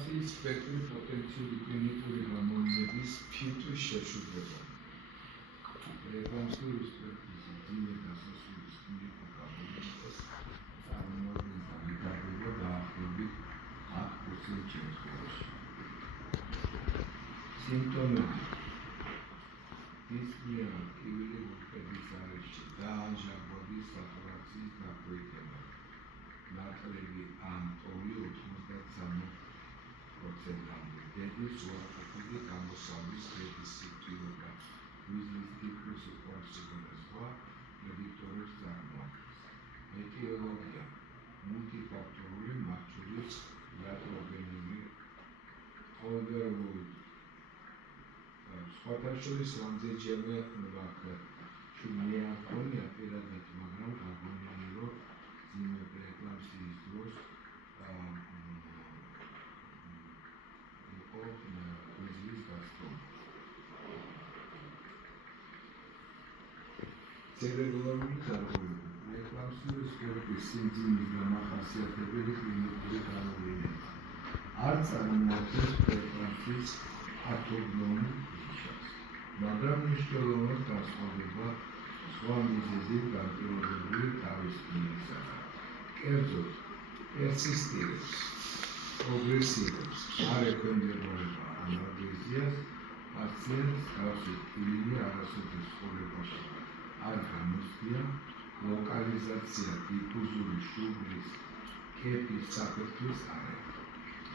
პრეეკლამსიის სპექტრი პოტენციური კლინიკური გამოვლენების ფილტვის შეშუბრება. პრეეკლამსიური სპექტრის მძიმე დასასრულის კლინიკურ გამოვლენას წარმოადგენს და ვითარდება დაახლოებით 10% შემთხვევაში. სიმპტომები: დისპნეა, ტკივილი მუხტების არეში, დაანჟაგვადის სატურაციის დაქვეითება, ნაკლები ან ტოლი 93%-მდე, დედის უარყოფითი გამოსავლის ბედის სიკვდილობა, მიზნის თითქმის უკმარისობა და სხვა პრედიქტორებს წარმოადგენს. ეტიოლოგია: მულტიფაქტორული, მათ შორის იატროგენული, ოვერლოადი. სხვათა შორის რამდენჯერმე მე მქონია პირადად, მაგრამ გაგონილი რომ მძიმე პრეეკლამსიის დროს იყო ღვიძლის გასწორება. ცერებრალური დარღვევა. პრეეკლამსიური სპექტრის სიმძიმის დამახასიათებელი კლინიკური გამოვლენები. არ წარმოადგენს პრეეკლამსიის პათოგნიურ ნიშანს, მაგრამ მნიშვნელოვნად განსხვავდება სხვა მიზეზით განპირობებული თავისუფლებისაგან. კერძოდ, პერსისტირებს, პროგრესირებს, არ ექვემდებარება ანალგეზიას, პაციენტს თავისი ტკივილი არასოდეს ცხოვრებაში არ გამოსდია, ლოკალიზაცია დიფუზური შუბლის კეპის საფრთხის არენა.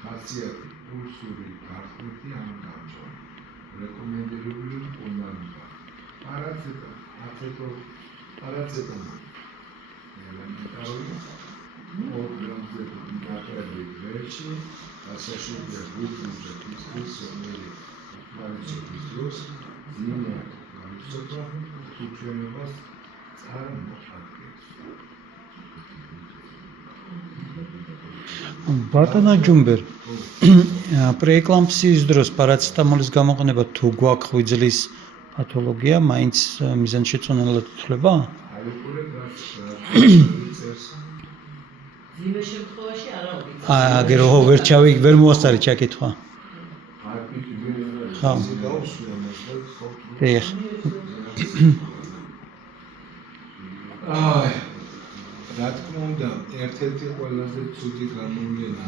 ხასიათი: პულსური გართმეთი ან გამჭოლი. რეკომენდებული მკურნალობა: პარაცეტამოლი ელემენტარული 2 გრამზე დაყრდნობით დღეში, დასაშურია ღვიძლზე ფისხლის სომნელი უკმარისობის დროს, მძიმე გამწობა უჩვენებას წარმოადგენს. ბატონო ჯუმბერ, პრეეკლამსიის დროს პარაცეტამოლის გამოყენება თუ გვაქვს ღვიძლის პათოლოგია, მაინც მიზანშეწონილად ითვლება? მძიმე შემთხვევაში არაობით. აგერო ვერ მოასწარი ჩაკითხვა. ხო. დიახ. რა თქმა უნდა, ერთ-ერთი ყველაზე ცუდი გამოვლენა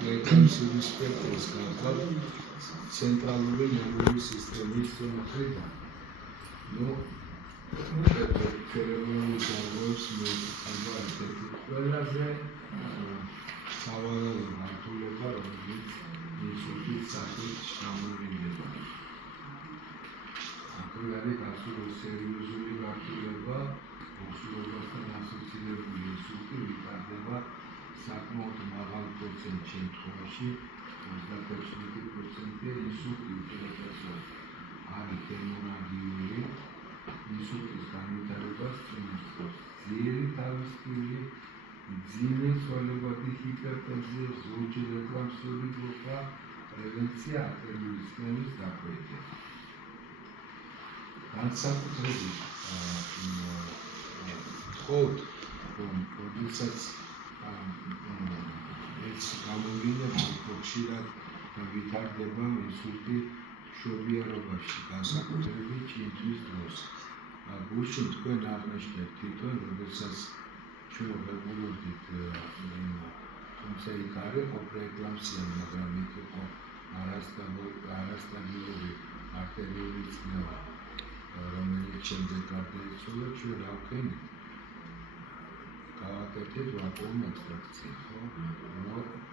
პრეეკლამსიის სპექტრის გარდა ცენტრალური ნერვული სისტემის მხრიდან. ცერებრული დარღვევას მოიცავდა ერთ-ერთი ყველაზე სავალალო მართულობა, რომელიც ინსულტის სახით გამოვლინდება. აქვე არის გასული სერიოზული მართულობა, ოსურობასთან ასოცირებული ინსულტი ვითარდება საკმაოდ მაღალ პროცენტ შემთხვევაში, 35% ინსულტი უპირატესობა არის ჰემორაგიული ინსულტის განვითარებას წინასწარ. ძლიერი თავისუფლება, მძიმე ცვალებადი ჰიპერტენზია, ზოგჯერ ეკლამსიური გლოკა, პრევენცია არტერიული სქემის დაქვეითება. განსაკუთრებით თხოვთ, რომ როდესაც ეს გამოვლენა ხშირად ვითარდება ინსულტი მშობიარობაში, განსაკუთრებით ჭინთვის დროს. გუშინ თქვენ აღნიშნეთ თვითონ, როდესაც ჩვენ ვებულობდით, თუმცა იქ არ იყო პრეეკლამსია, მაგრამ იქ იყო არასტაბილური არტერიული წნევა, რომელიც შემდეგ გარდაიცვალა, ჩვენ რა ვქენით? გავაკეთეთ ვაკუუმ ექსტრაქცია, ხო?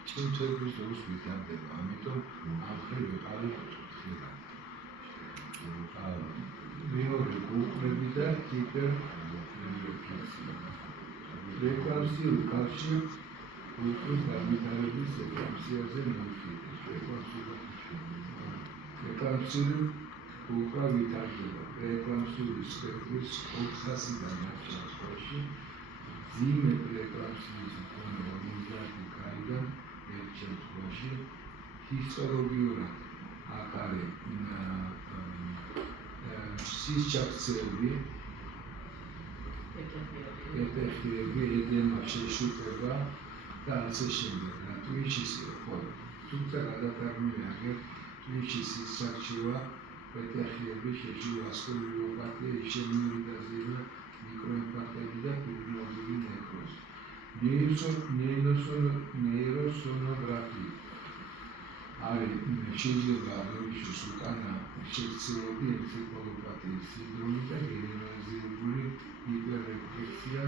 ჭინთების დროს ვითარდება, ამიტომ ამხრივ ვიყავით ხშირად. მეორე გულყრები და ჰიპერრეფლექსია. პრეეკლამსიური კავშირი გულყრის განვითარების ეკლამსიაზე მოიხდიდა. პრეეკლამსიური გულყრა ვითარდება პრეეკლამსიური სპექტრის 400-დან მეტ შემთხვევაში, მძიმე პრეეკლამსიის მქონე 50 ქარიდან ერთ შემთხვევაში, ჰისტოლოგიურად აქ არის სისჩაქცეები, პეტეხიები, ედემა, შეშუპება და ასე შემდეგ. Twitch-ის ხო თუმცა გადათარგმნილი აღარ Twitch-ის საჩივა პეტეხიები შეჭირა ასკოლოპათია ისჩემიურიტაზირა მიკროინფარქტები და ფიბრილოზული ნეკროზი. ნეიროსონოგრაფია არის შეიძლება აღნიშნოს უკანა შექცევადი ენცეფალოპათიის სინდრომი და გენერალიზებული ჰიპერრეფლექსია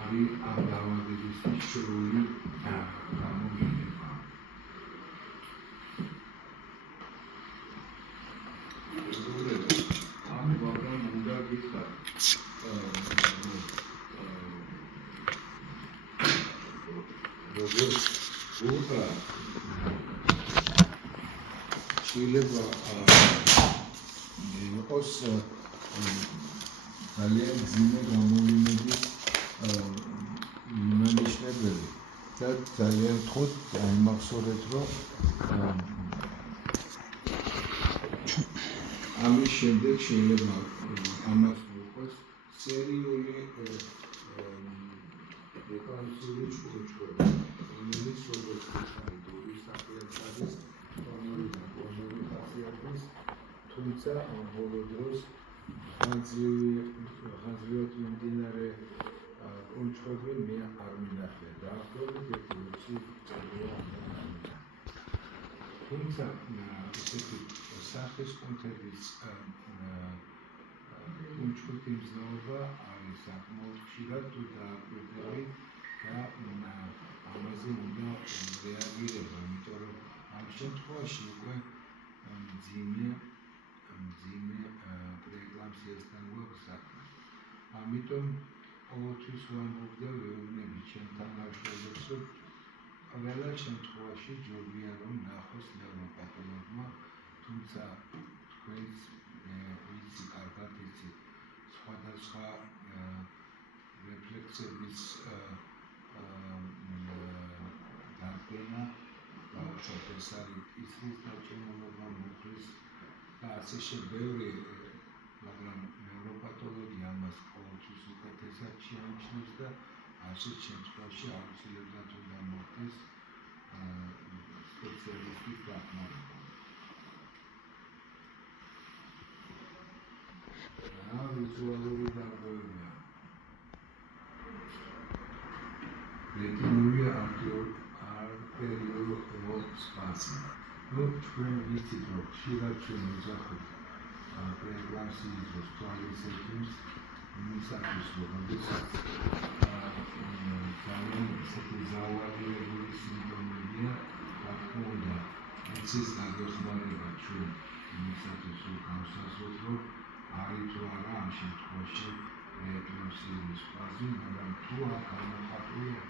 არის ამ დაავადების შოული გამოგინება. ამ პროგრამ უნდა გითხრათ როგორც უყა შეიძლება იყოს ძალიან ძიმე გამოვლენების მანიშნებელი და ძალიან ხოთ აიმახსოვრეთ რომ ამის შემდეგ შეიძლება ამას მოყოს სერიული დეკლარაციული ჭურჭელი რომელიც როგორც ხარიდური საფრთხის ფორმული და ფორმული ხასიათის თუმცა ბოლო დროს ხანძრივად მიმდინარე კუნჭრობი მე არ მინახია დაახლოებით 1-20 წელია თუმცა ესეთი სახის კუნთების კუნჭრობი მზნობა არის საკმაოდ ხშირად თუ დააკვირდები და ამაზე უნდა რეაგირება, იმიტომ რომ ამ შემთხვევაში უკვე მძიმე პრეეკლამსიასთან გვაქვს საქმე. ამიტომ ყოველთვის ვამბობ და ვეუბნები ჩემთან ნაუშრობებს, რომ ყველა შემთხვევაში ჯობია რომ ნახოს ნევროპათოლოგმა, თუმცა თქვენს ვიცი კარგად იცით სხვადასხვა რეფლექსების დადგენა ბავშვად ეს არის ისრის დაჭემულობა მუხლის და ასე ბევრი მაგრამ ნევროპათოლოგი ამას ყოველთვის უკეთესად შეამჩნევს და ასეთ შემთხვევაში აუცილებლად უნდა მოხდეს სპეციალისტის დახმარება. რა ვიზუალური დარღვევებია? რეტინული არტერიულოსპაზმი. ნუ თქვენ ვიცით რომ ხშირად ჩვენ ვიზახოთ პრეეკლამსიის დროს თვალის ეკიმს იმისათვის რომ როდესაც ძალიან ისეთი ზაუადირებული სიმპტომებია რა თქმა უნდა იცის დაგეხმარება ჩვენ იმისათვის რომ გავსაზრდოთ რომ არის თუ არა ამ შემთხვევაში პრეეკლამსიის სპაზმი, მაგრამ თუ არ გამოხატულია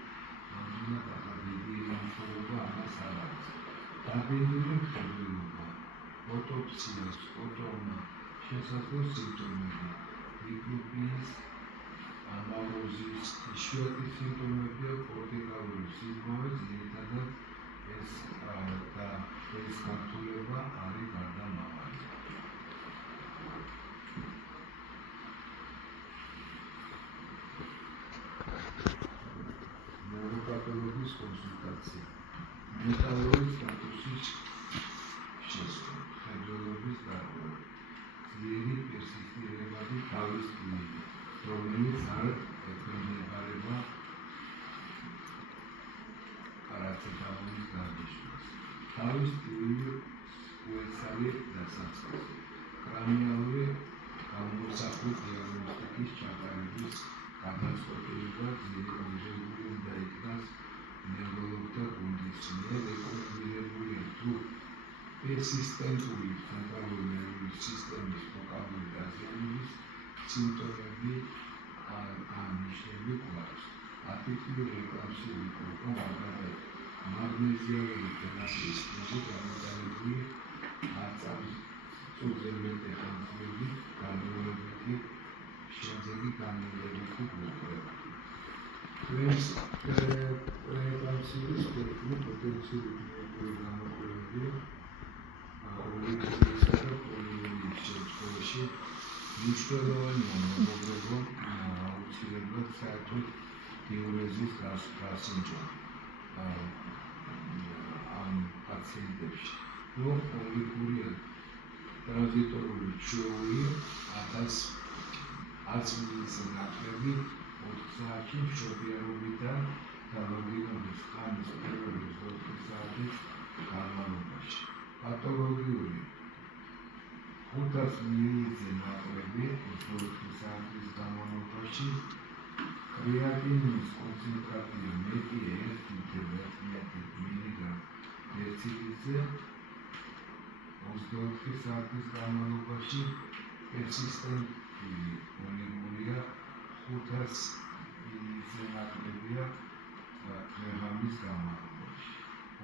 ამჟამად ახლა დიდი ინფორმაცია ამას არ არის. დაბინდული მხედველობა, ოტოპსია, სკოტომა, შესაძლო სიმპტომები, ჰიპოფიზის, ამალოზის, იშვიათი სიმპტომებია კორტიკალური სიბრმავე, ძირითადად ეს გართულება არის გარდამავალი. ნევროპათოლოგის კონსულტაცია. მეტალური სტატუსის შესწორება, მხედველობის დარღვევა, ძლიერი პერსისტირებადი თავის ტვინი, რომელიც არ ექვემდებარება პარაცეტამოლის დარგიშვას. თავის ტვინი უეცარი დასაწყისი, კრანიალური გამოსახვის დიაგნოსტიკის ჩატარების გადაწყვეტილება ძირითადად უნდა იქნას ნევროლოგთა გუნდის მიერ რეკომენდირებულია თუ პერსისტენტული ცენტრალური ნერვული სისტემის ფოკალური დაზიანების სიმპტომები აღნიშნები გვაქვს. ატიპიური ეკლამსიური კროკა მაგალითად მაგნეზიალური თერაპიის მიხედვით განვითარებული წუძემეტ ეხანძრები განმეორებითი შეძენი განმეორებითი გულწრფელობა. Twins პრეეკლამსიის პოტენციური გამოყენებები ორიგინალისა და პოლიურიის შემთხვევაში მნიშვნელოვანია მეგობრებო აუცილებლად საერთოდ დიურეზის გასინჯვა. პაციენტებში, რომ ოლიგური ტრანზიტორული ჩვეული 1000 მილისე ნაკლები 4 საათში მშობიარობიდან და ლოგინობის ხანის პირველი 4 საათის განმავლობაში. პათოლოგიური 500 მილისე ნაკლები 4 საათის განმავლობაში კრეატინის კონცენტრაცია მეტი 1.1 მილიგრამ დეცილიტზე 24 საათის განმავლობაში პერსისტენტული ოლიგურია 500 მილისე ნაკლებია დღე-ღამის განმავლობაში.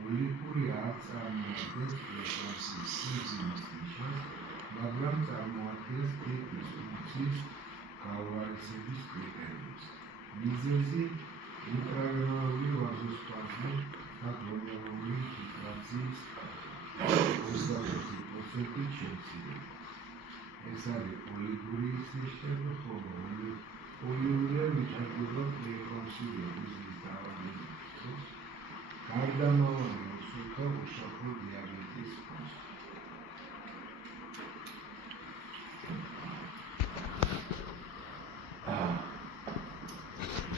ოლიგური არ წარმოადგენს პრეკლამსიის სიმძიმის ნიშანს, მაგრამ წარმოადგენს თითქმის ფუნქციის გაუარესების კრიტერიუმს. მიზეზი ინტრაგრამული ვაზოსპაზმი და გლომერული ფილტრაციის 25% შემცირება. ეს არის ოლიგურიის ნიშანი, ხოლო ოლიგურია მიტარდება პრეეკლამსიური დაავადების დროს, გარდამავალი ოსურთა უშაქრო დიაბეტის ფონს.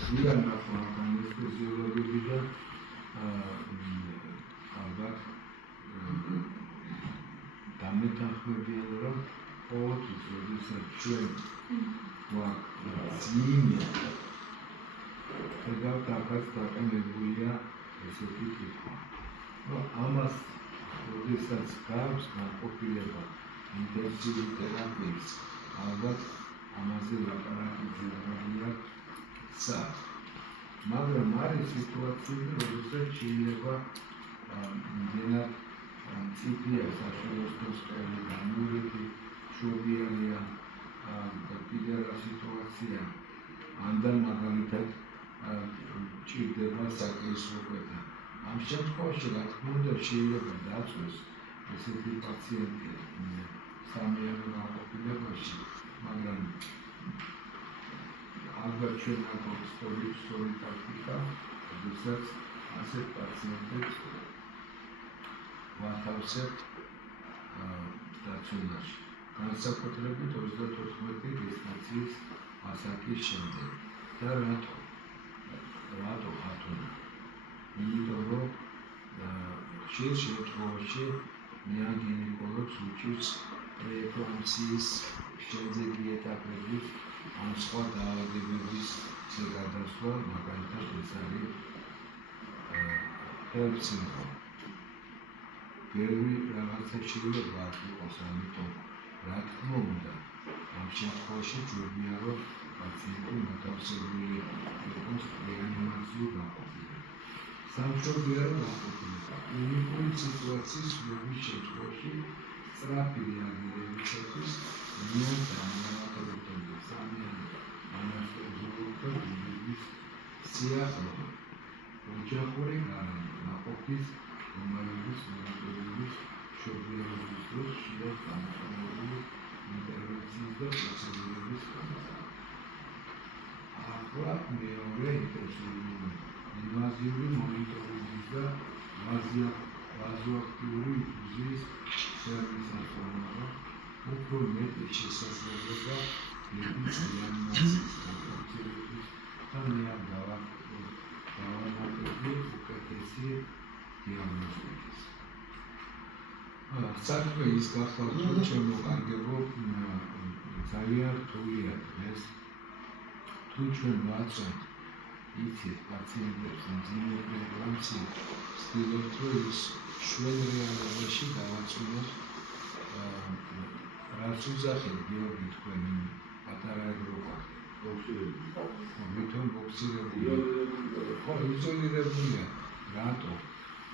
ზიან ანესთეზიოლოგები და ალბათ დამეთანხმებიან, რომ ყოველთვის, როდესაც ჩვენ გვაქვს ძიმე, ხედავთ აქაც დაყენებულია ესეთი კითხვა. ამას, როდესაც გაქვს განყოფილება ინტენსიური თერაპიის, ალბათ ამაზე ლაპარაკი ძირითადია საათ. მაგრამ არის სიტუაციები, როდესაც შეიძლება იმდენად მწიფეა საშუალო სკოლი განმულები, მშობიარია და კიდევ რა სიტუაცია, ანდა მაგალითად ჭირდება საკეისრო კვეთა. ამ შემთხვევაში, რა თქმა უნდა, შეიძლება დაწვეს ესეთი პაციენტი სამიარო განყოფილებაში, მაგრამ ალბათ ჩვენ აქვს სწორი ტაქტიკა, როდესაც ასეთ პაციენტებს ვათავსებთ სტაციონარში. განსაკუთრებით 34 გესტაციის ასაკის შემდეგ. და რატო ხათუნა? იმიტომ რომ ხშირ შემთხვევაში ნეოგინეკოლოგს უჭირს პრეეკლამსიის შემდეგი ეტაპების ან სხვა დაავადებების გადასვლა, მაგალითად ეს არის HELLP სინდრომი. ბევრი რაღაცა შეიძლება იყოს, ამიტომ რა თქმა უნდა, ამ შემთხვევაში ჯობია, რომ პაციენტი მოთავსებული იყოს რეანიმაციურ განყოფილებაში. სამშობიარო განყოფილება. უნიკური სიტუაციის მიღების შემთხვევაში სწრაფი რეაგირებისათვის ნეონატოლოგთა სამიანი ანესთეზიოლოგთა გუნდების სიახლოვე ოჯახური გარემო ნაყოფის რომალებების მონიტორინგის მშობიარობის დროს ხშირად გამოყენებული ინტერვენციის და პროცედურების განმავლობაში. ახლა მეორე ინვაზიური მონიტორინგის და ვაზოაქტიური ინფუზიის სერვისის უფრო მეტი შესაძლებლობა ლეპის რეანიმაციის განხორციელების და დავამატებული უკეთესი დიაგნოსტიკის. საქმე ის გახლავთ, რომ შემოვარგებო ძალიან რთულია დღეს. თუ ჩვენ ვაწვევთ იცით პაციენტებს მძიმე პრეკლამსია, ვცდილობთ, რომ ის ჩვენ რეალობაში დავაწვინოთ რაც უძახით გიორგი თქვენ პატარა ევროპა ვითომ ბოქსირებულია ხო იზოლირებულია რატო?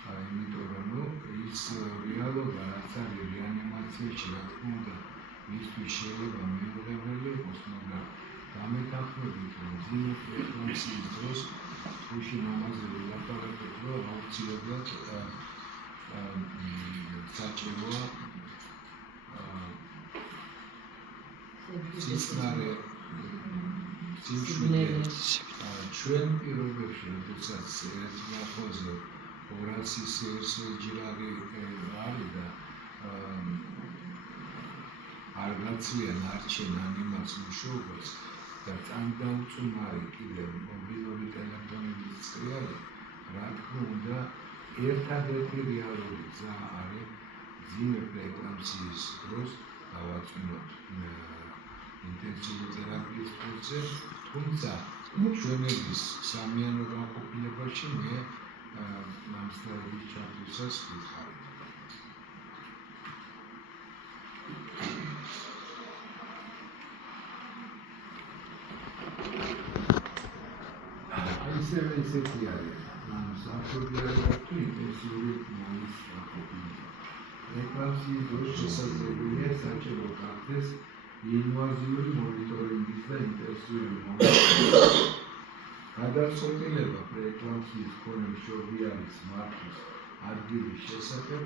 იმიტომ რომ ის რეალობა რაც არის რეანიმაციაში რა თქმა უნდა მისთვის შეიძლება მიუღებელი იყოს, მაგრამ დამეთანხმებით რომ მძიმე პრეკლამსიის დროს თუში მამაზე ვილაპარაკეთ, რომ აუცილებლად საჭიროა ცისნარე სიმშვიდე ჩვენ პირობებში, როდესაც ერთ ნახვაზე 200 ჯილარი არის და არ გაცვლიან არჩენ ამას მუშაობას და წამდაუწუმარი კიდევ მობილური ტელეფონების წრიალი, რა თქმა უნდა, ერთადერთი რეალური გზა არის ძიმე პრეკლამსიის დროს დავაწვინოთ ინტენსიური თერაპიის პროცესზე, თუმცა ჩვენების სამიანო განყოფილებაში მე მასწავლების ჩართვისას ვიხარით. ისეთი არის, სამშობლოებრივი თუ ინტენსიური მოის განყოფილება. პრეკლამსიის დროს შესაძლებელია საჭირო გახდეს ინვაზიური მონიტორინგის და ინტენსიური მონიტორინგის გადაწყვეტილება პრეკლამსიის მქონე მშობიარის მართვის ადგილის შესახებ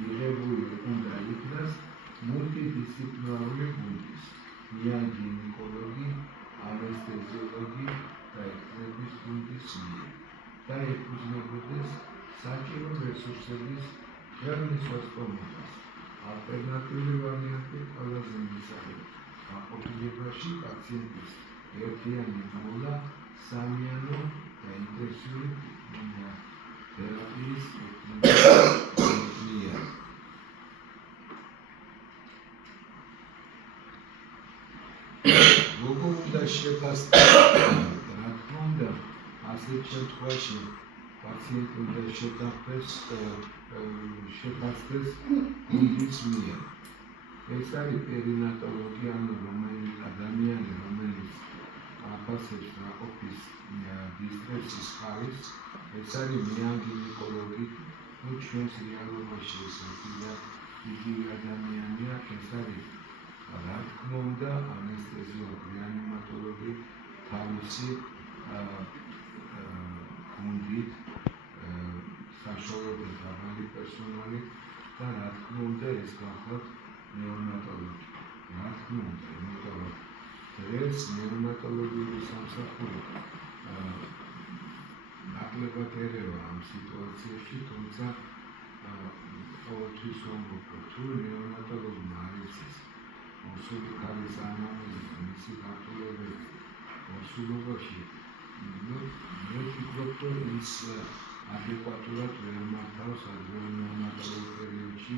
მიღებული უნდა იქნას მულტიდისციპლინარული გუნდის, ნეონატოლოგი, ანესთეზიოლოგი და ექიმების გუნდის მიერ და ეფუძნებოდეს საჭირო რესურსების ხელმისაწვდომობას. ალტერნატიული ვარიანტი ყველაზე მისაღები განყოფილებაში პაციენტის ერთიანი მოლა სამიანო და ინტენსიური თერაპიის მიერ. როგორ უნდა შეფასდეს, რა თქმა უნდა, ასეთ შემთხვევაში პაციენტი უნდა შეფასდეს გუნდის მიერ. ეს არის პერინატოლოგი, ანუ ადამიანი, რომელიც აფასებს ნაყოფის დისტრესის ხარისხს, ეს არის ნეონატოლოგი, თუ ჩვენს რეალობაში ეს იგივე ადამიანია, ეს არის რა თქმა უნდა ანესთეზიოლოგი, რეანიმატოლოგი თავისი გუნდით, საშუალო და დაბალი პერსონალით და რა თქმა უნდა ეს გახლავთ ნეონატოლოგი. რა თქმა უნდა, იმიტომ რომ დღეს ნეონატოლოგიური სამსახური ნაკლებად ერევა ამ სიტუაციაში, თუმცა ყოველთვის ვამბობ, თუ ნეონატოლოგმა არ იცის მოსული ქალის ანამნეზი და მისი გართულებები მოსულობაში, მე ვფიქრობ, რომ ის ადეკვატურად ვერ მართავს ადრეულ ნეონატოლოგიურ პერიოდში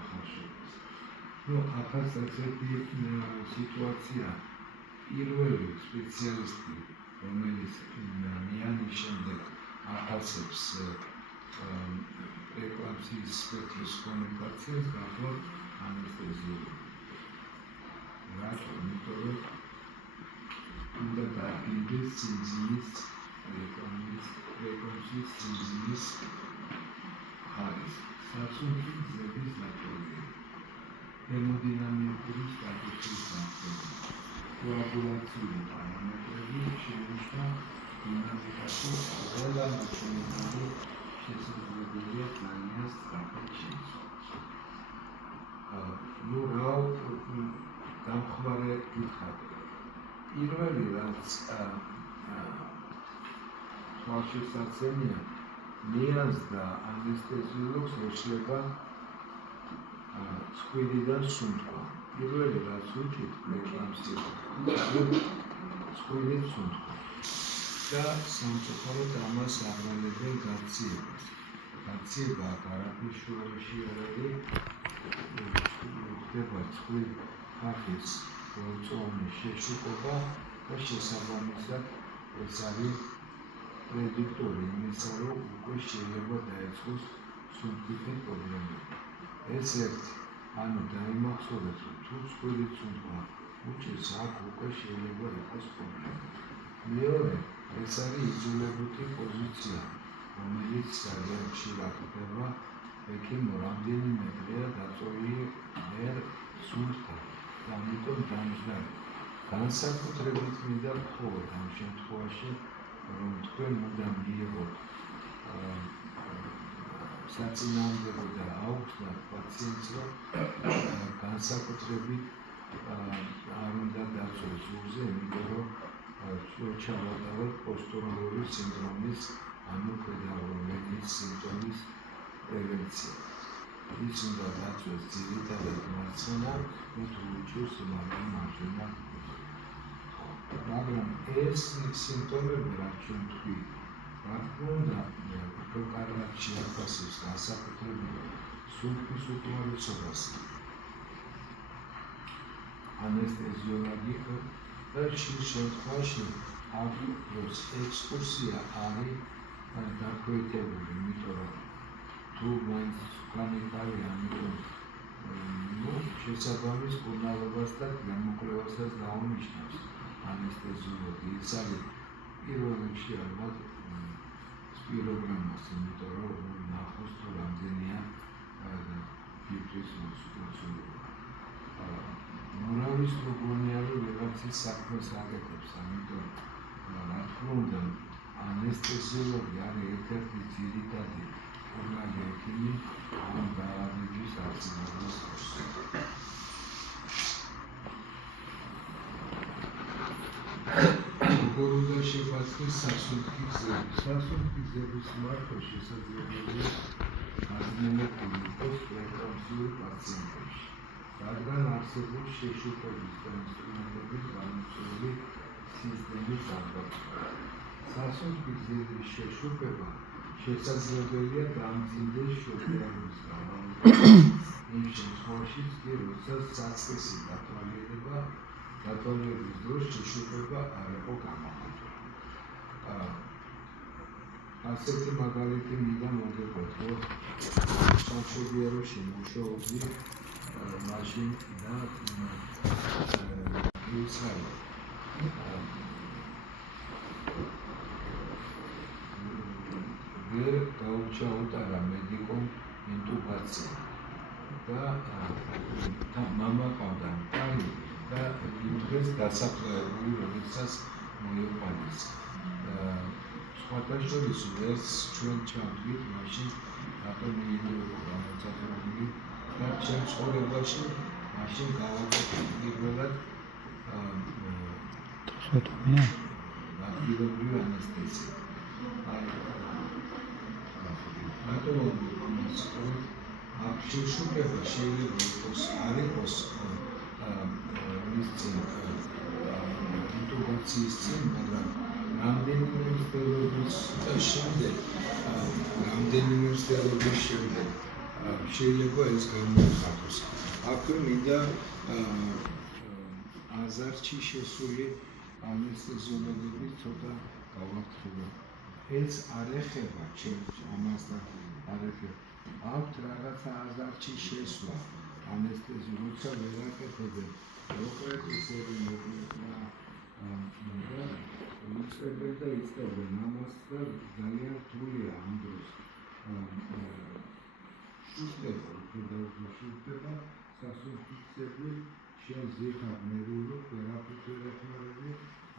ახალშობილს. ახაც ასეთი სიტუაცია პირველი სპეციალისტი, რომელიც მიანის შემდეგ ახასებს პრეკლამსიის სპექტრის მქონე პაციენტს, გახლავთ ანესთეზიოლოგი. რატომ? იმიტომ რომ უნდა დაადგინდეს სიმძიმის პრეკლამსიის სიმძიმის ხარისხი, სასუნთქი გზების დატოვება, ჰემოდინამიკური სტატუსის დამცველობა, კოაგულაციული პარამეტრები შეიმუშავა დინამიკაში, ყველა მოჩვენებული შესაძლებელია ძალიან სწრაფად შეიცვალოს. დამხმარე გითხარი. პირველი რაც თვალშესაცემია, ნეანს და ანესთეზიოლოგს ეშლება ცხვირიდან სუნთქვა. პირველი რაც უჭირთ პრეკლამსია, ცხვირის სუნთქვა. და სამწუხაროდ ამას აღვალებენ გაქციებას. გაქციება არაფრის შუაში არ არის, ხდება ცხვრის ხახის ლორწოვნის შეშუპება და შესაბამისად ეს არის პრედიქტორი იმისა, რომ უკვე შეიძლება დაეწყოს სუნთქვითი პრობლემები. ეს ერთი, ანუ დაიმახსოვრეთ, რომ თუ ცხვირის სუნთქვა უჭირს, აქ უკვე შეიძლება იყოს პრობლემა. მეორე, ეს არის იძულებითი პოზიცია, რომელიც ძალიან ხშირად ხდება, ექიმ რამდენიმე დღეა დაწოლილი ვერ სუნთქვა და ამიტომ დამждარი. განსაკუთრებით მინდა ვთხოვოთ ამ შემთხვევაში, რომ თქვენ უნდა მიიღოთ საწინააღმდეგო და აუხსნათ პაციენტს, რომ განსაკუთრებით არ უნდა დაწვეს ზურგზე, იმიტომ რომ ჩავატაროთ პოსტურალური სინდრომის ანუ ქვედაღრმენის სიმპტომის პრევენცია. ის უნდა დაწვეს ძირითადად მარცხენა თუ უჭირს მარჯვენა. მაგრამ ეს სიმპტომები რაც ჩვენ თქვით, რა თქმა უნდა, პროპაგანდაში შეაფასებს განსაკუთრებით სუნთქვის უკმარისობას. ანესთეზიოლოგი და ხშირ შემთხვევაში აგროს ექსკურსია არის დაქვეითებული, იმიტომ რომ თუ მაინც უკანიტარი, ამიტომ შესაბამის კურნალობას და გამოკვლევასაც დაუნიშნავს ანესთეზიოლოგი. ის არის პირველ რიგში ალბათ სპიროგრამას, იმიტომ რომ ნახოს თუ რამდენია ფილტრის მოსულობა. მორავის პროგონიარი ვიღაცის საქმეს აკეთებს, ამიტომ რა თქმა უნდა ანესთეზიოლოგი არის ერთ-ერთი ძირითადი კურნალი ექიმი ამ დაავადების აღზრდას დროს. როგორ უნდა შეფასდეს სასუნთქი გზები? სასუნთქი გზების მართვა შესაძლებელია გაზნელებული იყოს პრეკავციული პაციენტებში, რადგან არსებობს შეშუპების და ინსტრუმენტების გამოწვეული სისტემის აღდგენა. სასუნთქი გზების შეშუპება შესაძლებელია დამძიმდეს შოკერების გამომწვევად იმ შემთხვევაშიც კი, როდესაც საწყისი დათვალიერების დროს შეშუპება არ იყო გამოხატული. ასეთი მაგალითი მინდა მოგეყვეთ, რომ სამშობია რომ შემუშაობდი მაშინ და ის არის ვერ გაუჩაუტარა მედიკომ ინტუბაცია და მამა ყავდა მყარი და იმ დღეს დასაფლავებული, როდესაც მოიყვანეს. სხვათა შორის ვერც ჩვენ ჩავდით მაშინ რატომ მიიღო გამოცხადებული და ჩემ ცხოვრებაში მაშინ გავაკეთე პირველად ადგილობრივი ანესთეზია. რატომ ამას შეშუპება შეიძლება იყოს არ იყოს ის წინ ინტუბაციის წინ, მაგრამ რამდენიმე მსვლელობის შემდეგ შეიძლება ეს გამოიხატოს. აქვე მინდა აზარში შესული ანესთეზიოლოგების ცოტა გავაფრთხილო. ეს არ ეხება ამას და არ ეხება. აქვთ რაღაცა აზარში შესვლა ანესთეზიოლოგს, როცა ვერ აკეთებენ ოპერაციები იწყებენ ამას და ძალიან რთულია ამ დროს. შუქდება სასუნთქისები შევზიხარ ნერვული თერაპიული რეხმარები,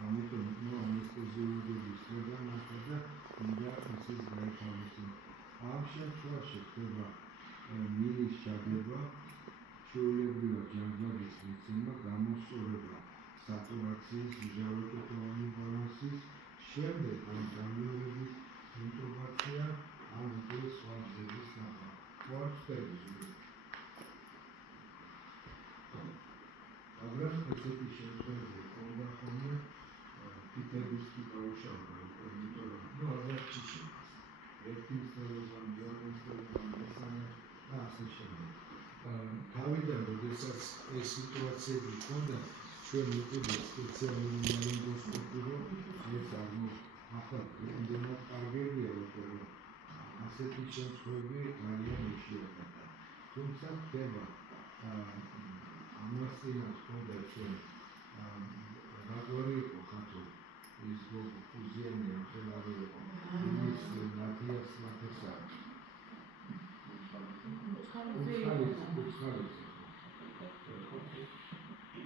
ამიტომ ანესთეზიოლოგების სრედა და მინდა ისიც გაითავისო. ამ შემთხვევაში ხდება მილის ჩადება, ჩვეულებრივად ჟანგბადის მიცემა, გამოსწორება სატურაციის, ჟავაკეთოვანი ბალანსის, შემდეგ ამ გამიორების ინტუბაცია, ამ დროს სხვა გზების ნახვა. მაგრამ ესეთი შემთხვევები ყოლდა ხოლმე ფიტების დაუშავება, იმიტომ რომ აზარში შემას. ერთი მსვლელობა, მეორე მსვლელობა, მესამე და ასე შემდეგ. თავიდან, როდესაც ეს სიტუაციები ჰქონდა, ჩვენ ვიყიდით სპეციალური ლარინგოსკოპი, რომ ეს ახლა იმდენად კარგია, რომ ასეთი შემთხვევები ძალიან იშვიათია. თუმცა ხდება ამას წინათ ჰქონდა ჩვენ რაგვარი იყო ხათო ის უზიანი ხელარი იყო ის ნათიას მათესა უცხარიც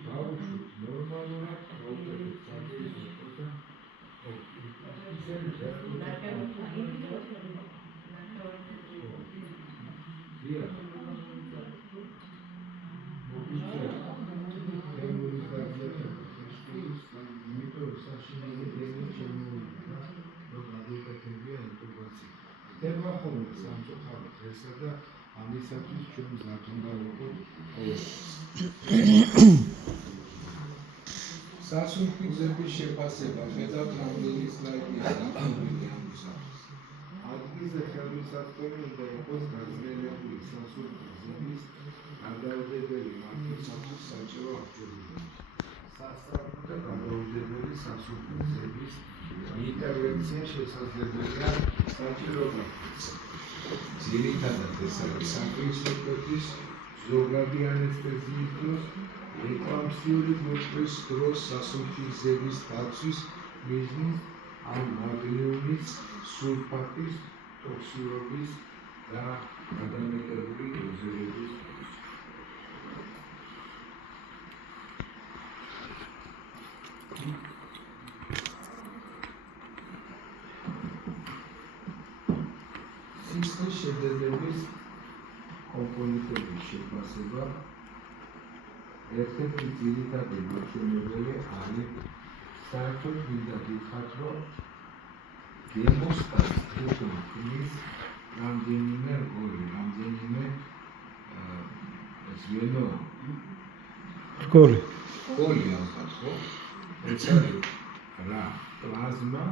გაუშვით ნორმალურად გაუკეთეთ საჭიროა და ხოლმე სამწუხაროდ ესა და ამისათვის ჩვენ მზად უნდა ვიყოთ ყოველთვის. სასუნთქი გზების შეფასება ხედავთ რამდენი სლაიდია დაყოლილი ამისათვის. ადგილზე ხელმისაწვდომი უნდა იყოს გაზრდელებული სასუნთქი გზების გადაუდებელი მართვისათვის საჭირო აღჭურვილობა. სასწრაფო და გადაუდებელი სასუნთქი გზების ინტერვენცია შესაძლებელია საჭიროებისთვის. ძირითადად ეს არის საქმის კვეთის ზოგადი ანესთეზიის დროს ეკლამპსიური მოჭრის დროს სასუნთქი გზების დაცვის მიზნით ან მაგნიუმის სულფატის ტოქსიურობის და გადამეტებული დოზირების დროს. სისხლის შეძენების კომპონენტების შეფასება ერთ-ერთი ძირითადი მაჩვენებელი არის საერთოდ მინდა გითხრათ, რომ გემოსტატს ქმნის რამდენიმე звено რგოლი ალბათ, ხო? ეს არის რა? პლაზმა,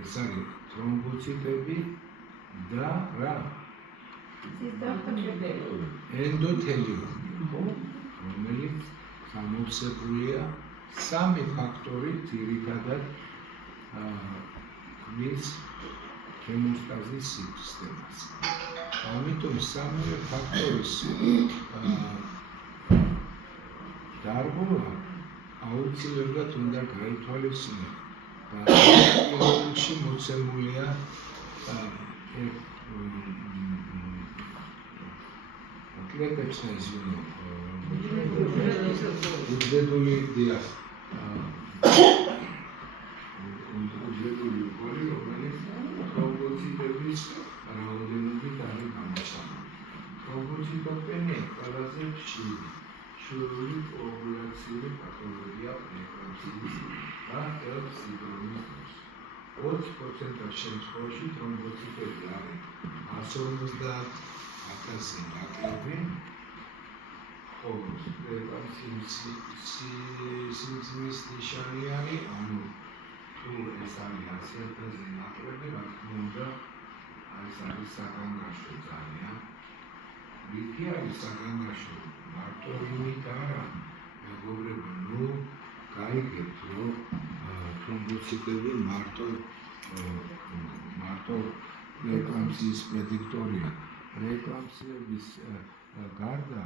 ეს არის თრომბოციტები და რა? ენდოთელიუმი, ხო? რომელიც სამოცებულია სამი ფაქტორი ძირითადად ქმნის ჰემოსტაზის სისტემას. ამიტომ სამივე ფაქტორის დარღვევა აუცილებლად უნდა გაითვალისწინოთ და პირველში მოცემულია კლეტეჩნაი ზონო უძედული დიას უძედული ყოლი, რომელიც თრომბოციტების რაოდენობით არის გამოჩენილი. თრომბოციტოპენია ყველაზე ხშირი შორეული კოაგულაციური პათოლოგია პრეეკლამპსიის და ელფ-სინდრომის დროს. 20% შემთხვევაში თრომბოციტები არის 150,000 ნაკლები, ხოლო პრეეკლამპსიის სიმძიმის ნიშანი არის, ანუ თუ ეს არის 100,000 ნაკლები, რა თქმა უნდა, ეს არის საგანგაშო ძალიან. რითი არის საგანგაშო? მარტო იმით არა, მეგობრებო, ნუ გაიგებთ, რომ თრომბოციტები მარტო პრეეკლამპსიის პრედიქტორია. პრეეკლამპსიების გარდა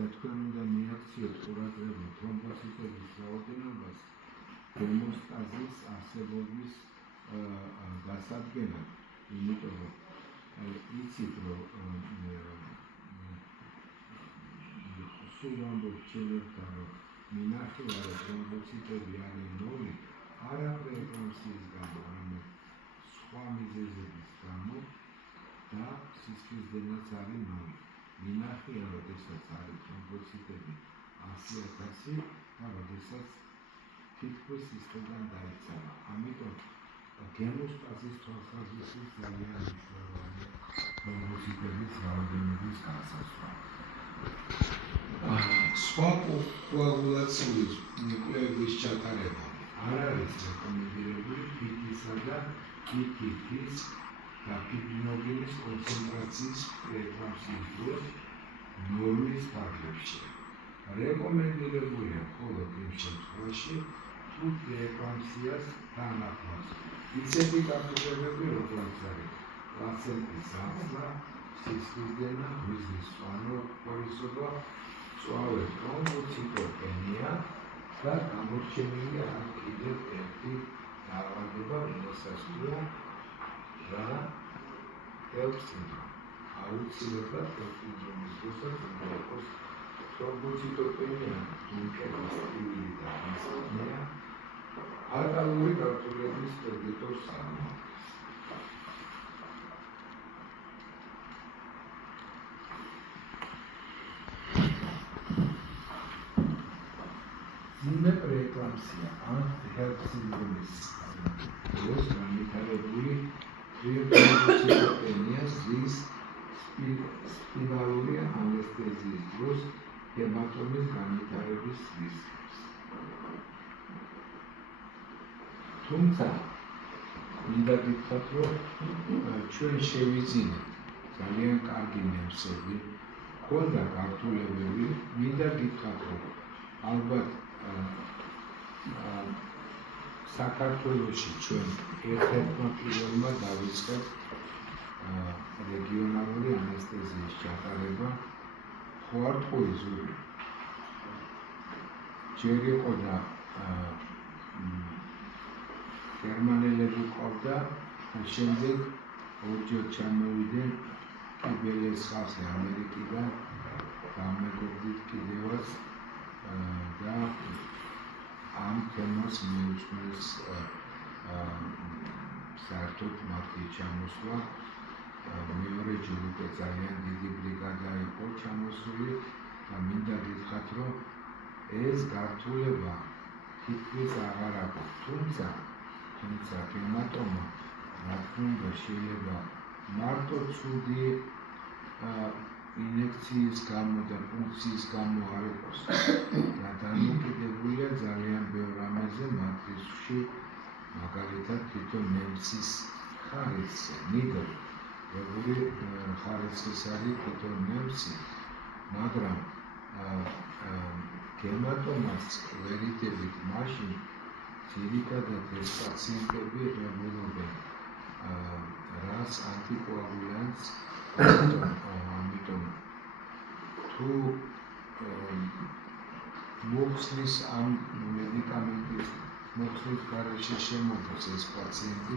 თქვენ უნდა მიაქციოთ ყურადღება თრომბოციტების რაოდენობას ჰემოსტაზის არსებობის გასადგენად, იმიტომ რომ იცით, რომ სულ ამბობთ ჩვენებთან, რომ მინახია, რომ თრომბოციტები არის ნოლი, არა პრეეკლამპსიის გამო, არამედ სხვა მიზეზების გამო და სისხლის დენაც არის ნოლი. მინახია, როდესაც არის თრომბოციტები 100,000 და როდესაც თითქმის სისხლიდან დაიცალა. ამიტომ გემოსტაზის თვალსაზრისით ძალიან მნიშვნელოვანია თრომბოციტების რაოდენობის განსაზღვრა. სხვა კოაგულაციური კვლევების ჩატარება არ არის რეკომენდირებული ფიტისა და PTP-ის და ფიბრინოგენის კონცენტრაციის პრეეკლამპსიის დროს ნორმის ფარგლებში. რეკომენდირებულია მხოლოდ იმ შემთხვევაში, თუ პრეეკლამპსიას თანახმავს ისეთი გაფრთხილებები, როგორც არის პლაცენტის ზამთრა, სისხლის დენა, მიზნის წყალმოვარდნილობა, მწვავე თრომბოციტოპენია და გამორჩენილია აქ კიდევ ერთი დაავადება, რომელსაც ქვია რა? ელფ-სინდრომი. აუცილებლად ელფ-სინდრომის დროსაც უნდა იყოს თრომბოციტოპენია, დუნკერის ტივილი და დისპნეა, არტარიული გართულების პრედიქტორს წარმოადგენს. მძიმე პრეეკლამპსია ან ჰელფ-სინდრომის დროს განვითარებული კრიოტენია ზის სპირალური ანესთეზიის დროს ჰემატომის განვითარების რისკს. თუმცა მინდა გითხრათ, რომ ჩვენ შევიძინეთ ძალიან კარგი ნემსები, ქონდა გართულებები, მინდა გითხრათ, რომ ალბათ საქართველოში ჩვენ ერთ-ერთმა პირველმა დავიწყეთ რეგიონალური ანესთეზიის ჩატარება. ხო არ თქვი ზური? ჯერ იყო და გერმანელები ყავდა, შემდეგ ორჯერ ჩამოვიდნენ კიბელის ხალხი ამერიკიდან, გამეგობრდით კიდევაც და ამ თემას მიუძღვნეს საერთოდ მათი ჩამოსვლა. მეორე ჯერ უკვე ძალიან დიდი ბრიგადა იყო ჩამოსული და მინდა გითხრათ, რომ ეს გართულება თითქმის აღარ აქვს, თუმცა ჰემატომა რა თქმა უნდა შეიძლება მარტო ცუდი ინექციის გამო და ფუნქციის გამო არ იყოს და დამოკიდებულია ძალიან ბევრ რამეზე, მათ რიცხვში მაგალითად თვითონ ნემსის ხარისხი, ნიდრ როგორი ხარისხის არის თვითონ ნემსი, მაგრამ ჰემატომას ვერიდებით მაშინ ძირითადად ეს პაციენტები ღებულობენ რას ანტიკოაგულანტს, ამიტომ თუ მოხსნის ამ მედიკამენტის მოხსნის გარეშე შემოდის ეს პაციენტი,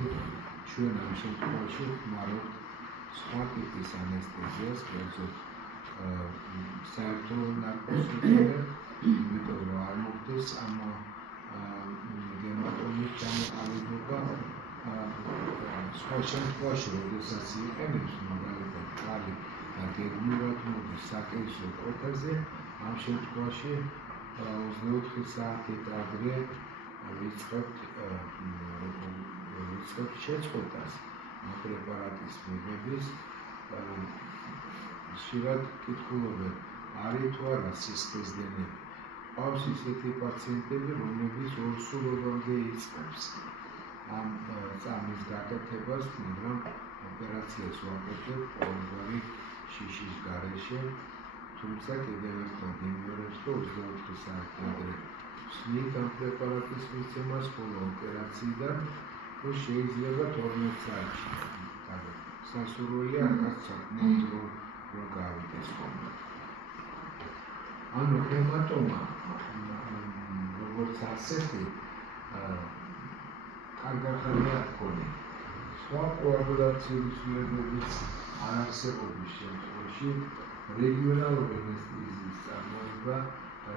ჩვენ ამ შემთხვევაში ვხმარობთ სხვა ტიპის ანესთეზიას, კერძოდ საერთო ნარკოზები, იმიტომ რომ არ მოხდეს ამ ჰემატომის ჩამოყალიბება. სხვა შემთხვევაში, როდესაც იყენებს მაგალითად კალი და გეგმურად მოდის საკეისრო კვეთაზე, ამ შემთხვევაში 24 საათით ადრე ვიწყებთ შეწყვეტას ამ პრეპარატის მიღების. ხშირად კითხულობენ, არის თუ არა სისხლისდენები. ყავს ისეთი პაციენტები, რომლებიც სულ ორამდე იწყებს ამ წამის გაკეთებას, მაგრამ ოპერაციას ვაკეთებ ყოველგვარი შიშის გარეშე, თუმცა კიდევ ერთხელ გიმეორებს, რომ 24 საათი ადრე ვსმით ამ პრეპარატის მიცემას, ხოლო ოპერაციიდან შეიძლება 12 საათში. სასურველია აქაც საკმაოდ რო გავიდეს ხოლმე. ანუ ჰემატომა როგორც ასეთი კარგახანია გქონი. სხვა კოაგულაციის მეთოდების არ არსებობის შემთხვევაში რეგიონალური ანესთეზიის წარმოება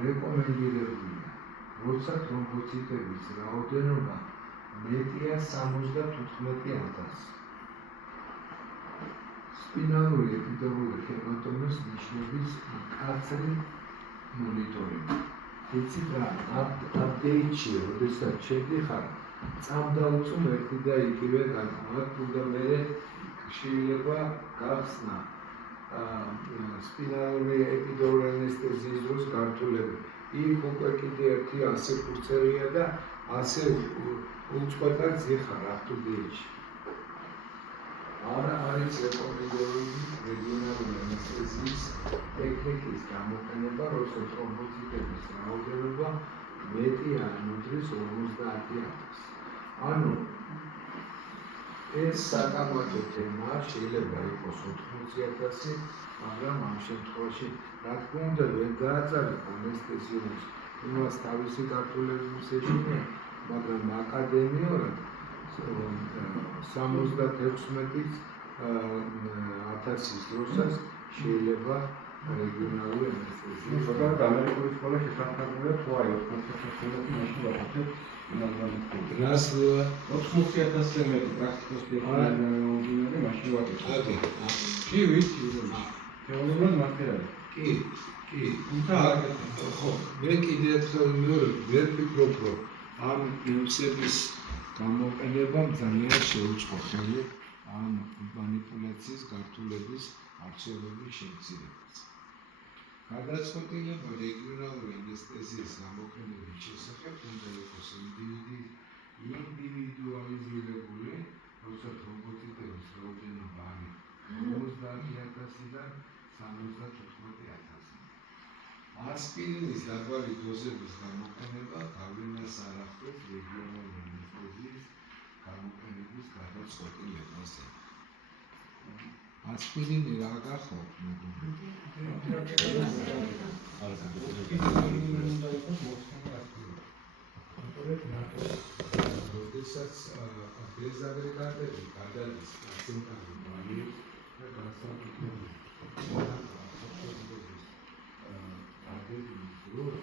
რეკომენდირებულია, როცა თრომბოციტების რაოდენობა მეტია 75,000. სპინალური ეპიდურალური ჰემატომის ნიშნების მკაცრი მონიტორინგი. იცით რა, აპდეიტში, როდესაც შედიხარ, წამდაუწუნ ერთი და იგივე განხმართ, თუმცა მე შეიძლება გახსნა სპინალური ეპიდურალური ანესთეზიის დროს გართულები. იქ უკვე კიდე ერთი ასე ფურცელია და ასე უწყვეტად ზიხარ აპდეიტში. არა არის რეკომენდებული რეგიონალური ანესთეზიის ტექნიკის გამოყენება, როცა თრომბოციტების რაოდენობა მეტი არ მოდრის 50,000. ანუ ეს საკამათო თემა შეიძლება იყოს 80,000, მაგრამ ამ შემთხვევაში რა თქმა უნდა ვერ დააწარეთ ანესთეზიუმის იმას თავისი გართულების ეშინია, მაგრამ აკადემიურად 76,000 დროსაც შეიძლება რეგიონალური ანესთეზია. ზოგადად ამერიკული სკოლა შესაძლებელია თუ აი 80,000 მაშინ ვაკეთებ ინალგანისტები. რას 80,000-ზე მეტი პრაქტიკოს ტექნოლოგიები მაშინ ვაკეთებ. კი ვიცი თეორიულად მართლა არის. კი თუმცა არ აკეთებ. ხო მე კიდე ერთხელ ვერ ვფიქრობ რომ ამ ნემსების გამოყენებამ ძალიან შეუწყო ხელი ამ манипуляციის გართულების არჩევების შემცირებას. გადაწყვეტილება რეგიონალური ანესთეზიის გამოყენების შესახებ უნდა იყოს ინდივიდუალიზირებული, როცა თრომბოციტების რაოდენობა არის 50,000-დან 74,000. ასპირინის დაბალი დოზების გამოყენება გავლენას არ ახდენს რეგიონალური ანესთეზიის გამოყენების გადაწყვეტილებაზე. ასპირინი რა გახავთ? როდესაც დეზაგრეგატები გადადის პლაცენტარულ ბარიერს და განსაკუთრებით აგების დროს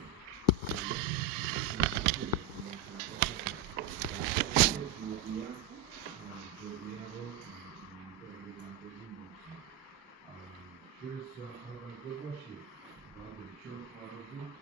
Через разработки надо еще работать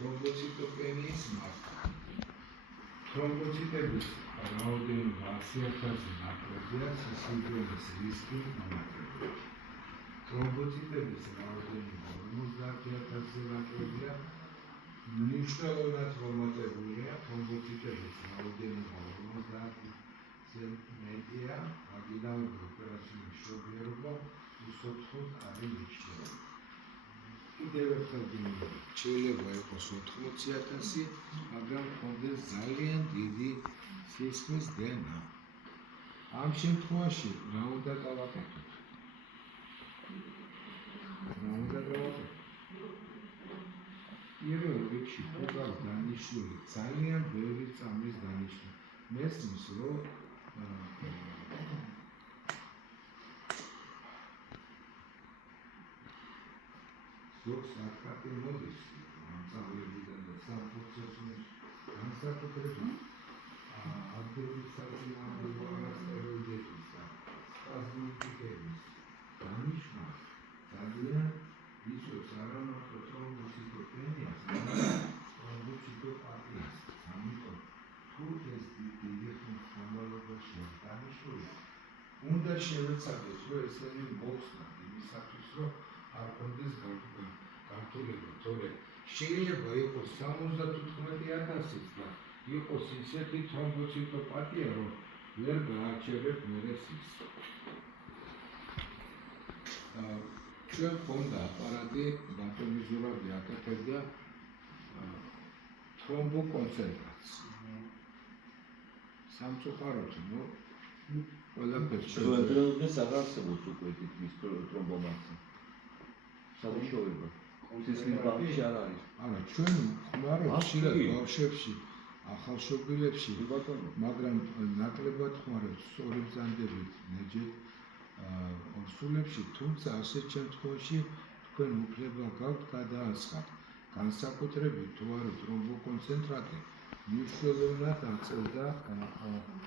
Thrombocytopenias marker. Thrombocytების რაოდენობა 100,000-ზე ნაკლებია სისხლის რისკი მონაცემებში. Thrombocytების რაოდენობა 50,000-ზე ნაკლებია. მნიშვნელოვნად მომატებულია thrombocytების რაოდენობა 50-ზე მეტია, ვაგინალური ოპერაციული მშობიარობა უსოთხოდ არის მნიშვნელოვანი. კიდევ ერთხელ გინდოდა, შეიძლება იყოს 80,000, მაგრამ ჰქონდეს ძალიან დიდი სისხლის დენა. ამ შემთხვევაში რა უნდა გავაკეთოთ? პირველ რიგში თუ გაქვთ დანიშნული ძალიან ბევრი წამლის დანიშნული, მესმის რომ ზოგს აკრატი მოდის ამ წამლებიდან და სამ პროცესში განსაკუთრებით ადგილობრივი საწინააღმდეგო არასტეროიდების და სპაზმოლიტიკების დანიშნა ძალიან იწვევს არამარტო თრომბოციტოპენიას, არამედ თრომბოციტოპათიას. ამიტომ თუ ეს დიდი ხნის განმავლობაში დანიშნულია, უნდა შევეცადოთ, რომ ესენი მოხსნათ იმისათვის, რომ არ კონდეს გართულება, თორემ შეიძლება იყოს 75,000 და იყოს ისეთი თრომბოციტოპათია, რომ ვერ გააჩერებ მერე სისხლს. ჩვენ გქონდა აპარატი ბატონიზურაბი აკეთებდა თრომბოკონცენტრაციას. სამწუხაროდ, ყველაფერს დღეს აღარ არსებობს უკვე თითქმის თრომბომასა. სამუშაოება. სისხლის ბანკში არ არის. არა, ჩვენ ხმარობთ ხშირად ბავშვებში, ახალშობილებში, მაგრამ ნაკლებად ხმარობთ სწორი ბრძანდებით, ნეჯეთ ორსულებში, თუმცა ასეთ შემთხვევაში თქვენ უფლება გაქვთ გადააცხადოთ. განსაკუთრებით თუ არის თრომბოკონცენტრატი, მნიშვნელოვნად აწევდა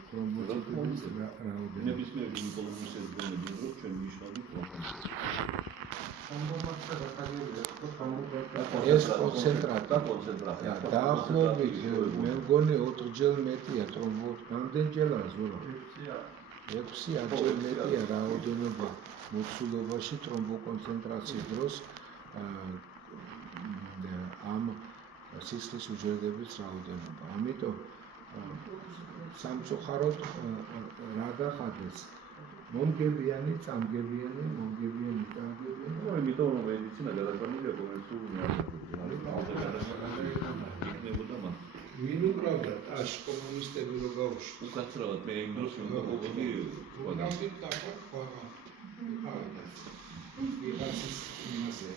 თრომბოციტების რაოდენობას. ნებისმიერ გინეკოლოგიურ შეძლებელს რო ჩვენ ვიშალით პროფესორს. ეს კონცენტრატია. დაახლოებით მე მგონი 4-ჯერ მეტია თრომბოც. რამდენჯერაა ზურა? 6-10 მეტია რაოდენობა მოცულობაში თრომბოკონცენტრაციის დროს ამ სისხლის უჯრედების რაოდენობა. ამიტომ სამწუხაროდ რა გახადეს? მომგებიანი, წამგებიანი, მომგებიანი, წამგებიანი. ნუ იმიტომ რომ მედიცინა გადაგვარებულია კომერციული იქნებოდა მას. ვინ უკრავდა ტაშ კომუნისტები რო გაუშვით? უკაცრავად მე იმ დროს ვიმყოფობდი უკრავდით დახარ ხვალ. იყავით. იყავს იმაზე.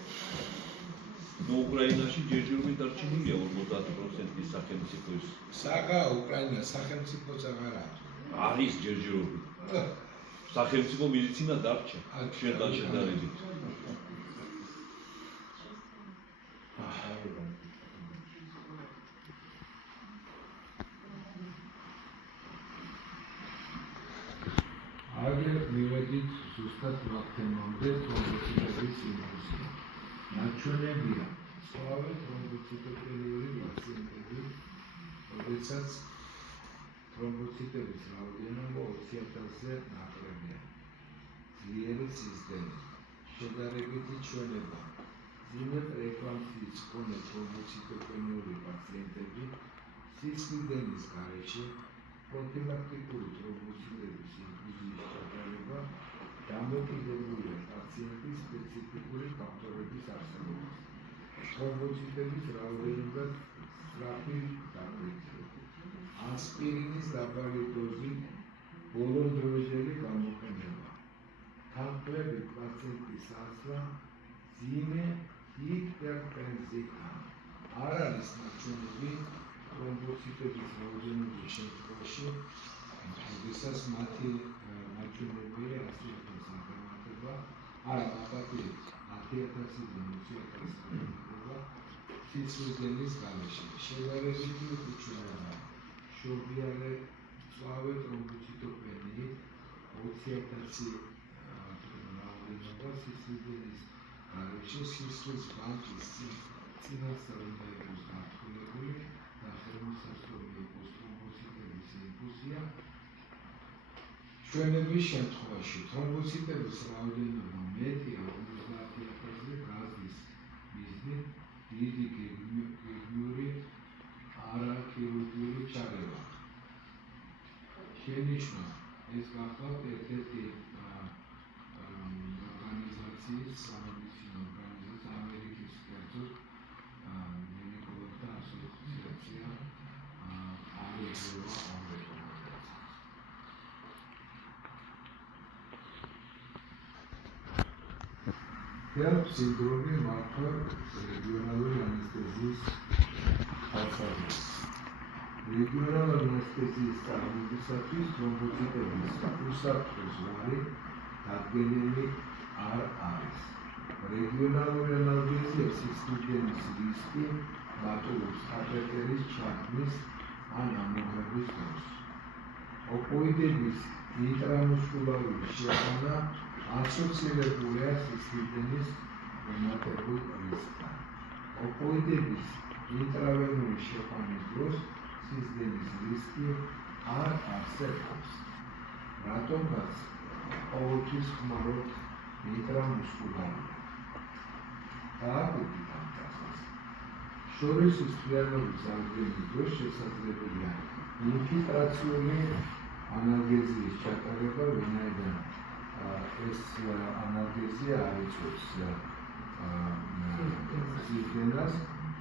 ნუ უკრაინაში ჯერჯერობით დარჩენილია 50%-ის სახელმწიფოს. საგა უკრაინა სახელმწიფოც აღარ არის ჯერჯერობით. სახელმწიფო მედიცინა დარჩა შენთან შედარებით. აგერ მივედით ზუსტად მათემამდე თრომბოციტების იმპულსი. ნაჩვენებია სწავე თრომბოციტოპენიური პაციენტები, როდესაც თრომბოციტების რაოდენობა 20,000-ზე ნაკლებია. ძლიერი სისტემა, შედარებითი ჩვენება, მძიმე პრეეკლამსიის მქონე თრომბოციტოპენიური პაციენტები, სისხლდენის გარეშე, პროფილაქტიკური თრომბოციტების ინფუზიის ჩატარება დამოკიდებულია პაციენტის სპეციფიკური ფაქტორების არსებობას. თრომბოციტების რაოდენობას სწრაფი დაკვეთილი. ასპირინის დაბალი დოზი ბოლოდროინდელი გამოყენება. თანხლებით პაციენტის ასლა, მძიმე ჰიპერტენზია. არ არის ნაჩვენები თრომბოციტების რაოდენობის შემთხვევაში, როდესაც მათი ნაჩვენებია 100% დამატება, არა მათი 10,000-დან 20,000 დამატება სისხლდენის გარეშე. შედარებითი უჩვენება, მშობიარე მწვავე თრომბოციტოპენიით 20,000 რაოდენობა სისხლდენის გარეშე სისხლის ბანკის წინასწარ უნდა იყოს გათვლილი და ხელმისაწვდომი იყოს თრომბოციტების ინფუზია. ჩვენების შემთხვევაში თრომბოციტების რაოდენობა მეტია 50,000-ზე გაზის მიზნით დიდი გეგმიური არაქირურგიული ჩარევა. შენიშნა ეს გახლავთ ერთ-ერთი ორგანიზაციის, სამედიცინო ორგანიზაცია, ამერიკის კერძოდ გინეკოლოგთა ასოციაცია აღიარება ამ რეკომენდაციას. HELLP სინდრომი მართვა რეგიონალური ანესთეზიის ხალხს. რეგიონალური ანესთეზიის წარმოებისათვის თრომბოციტების უსაფრთხო ზღვარი დადგენილი არ არის. რეგიონალური ანალგეზია სისხლდენის რისკი მატულობს კათეტერის ჩაქმნის ან ამოღების დროს. ოპოიდების ინტრამუსკულარული შეყვანა ასოცირებულია სისხლდენის მომატებულ რისკთან. ოპოიდების ინტრავენული შეყვანის დროს სისხლდენის რისკი არ არსებობს. რატომღაც ყოველთვის ხმარობთ ინტრამუსკულარული. დააკვირდით ამ წასას. შორისის მთლიანობის აღდგენის დროს შესაძლებელია ინფილტრაციული ანალგეზიის ჩატარება, ვინაიდან ეს ანალგეზია არ იწვევს სისხლდენას,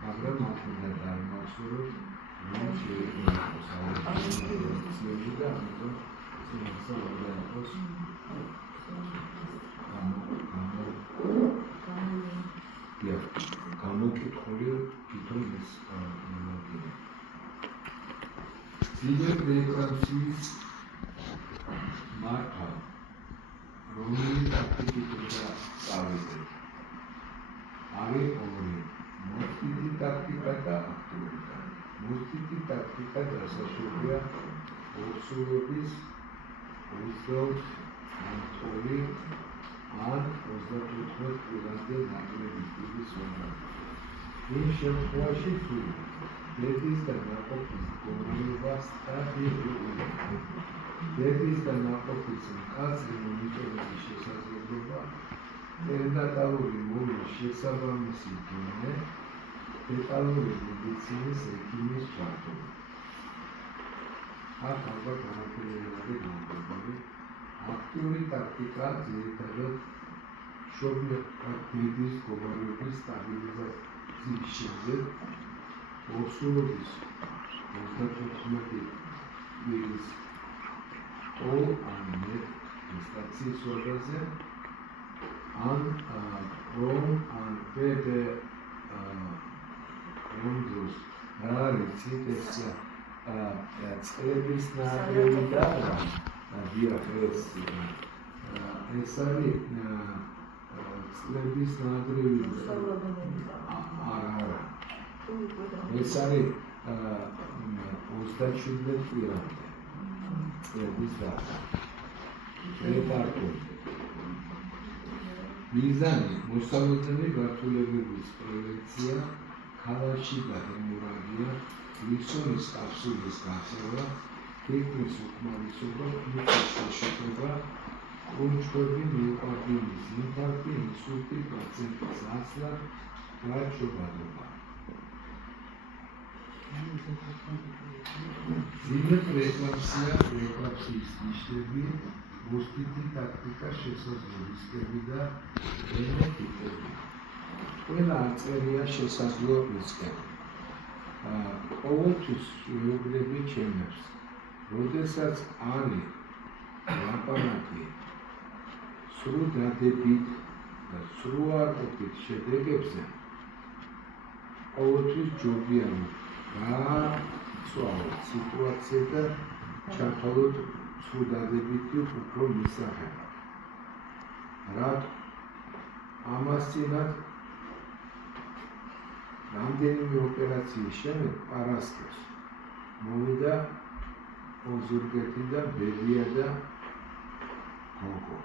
მაგრამ მათ უნდა დაიმახსოვროთ, რომ შეიძლება იყოს ალერგიული და ამიტომ სიმართლე უნდა იყოს გამოკითხული თვითონ ეს ანალგეზია. მძიმე პრეეკლამსიის მართვა რომელი ტაქტიკით უნდა წავიდეთ? არის ორი: მოსწრაფი ტაქტიკა და აქტიური ტაქტიკა. მოსწრაფი ტაქტიკა დასაშორია ორსულობის 20 ან 34 კილომეტრზე ნაკლები ტიპის ზონაში. იმ შემთხვევაში თუ დედის და ნაყოფის მდგომარეობა სტაბილურია. დედის და ნაყოფის მკაცრი მონიტორინგის შესაძლებლობა, პერინატალური მოვლის შესაბამისი დონე, დეტალური მედიცინის ექიმის ჩართობა. აქ ალბათ არაფერი არის განსხვავებული. აქტიური ტაქტიკა ძირითადად მშობიარის მდგომარეობის სტაბილიზაციის შემდეგ ორსულობის 34 კვირის ორ ან მეტ გესტაციის ვადაზე ან რომ ან ბებე ოღონდ დროს რა არის ეს წყლების ნაადრევი და დიახ ეს არის წყლების ნაადრევი არა ეს არის 37 კვირამდე წყლების დაკარგვა მიზანი მოსალოდნელი გართულებების პრევენცია ქალაში და ჰემორაგია ლისონის კაფსულის გახსნა თითქმის უკმარისობა ფიუსის შეშუქება კრუნჩხვები მიოკარდინის ინფარქტი ინსულტი პაციენტის ასლა გარჩევადობა ზიმეთ პრეკლამსიის ნიშნები მოსტიტი ტაქტიკა შესაძლო რისკები და ბენეფიტები ყველა აწერია შესაძლო რისკები ყოველთვის ვეუბნები ჩემებს როდესაც არის ლაპარაკი სრულ დადებით და სრულ არ ყოფით შედეგებზე ყოველთვის ჯობია გააცვალოთ სიტუაცია და ჩათვალოთ სრულ დადებითი უფრო მისაღებად რატო ამას წინათ რამდენიმე ოპერაციის შემდეგ პარასკევს მოვიდა ოზურგეთი და ბებია და გოგო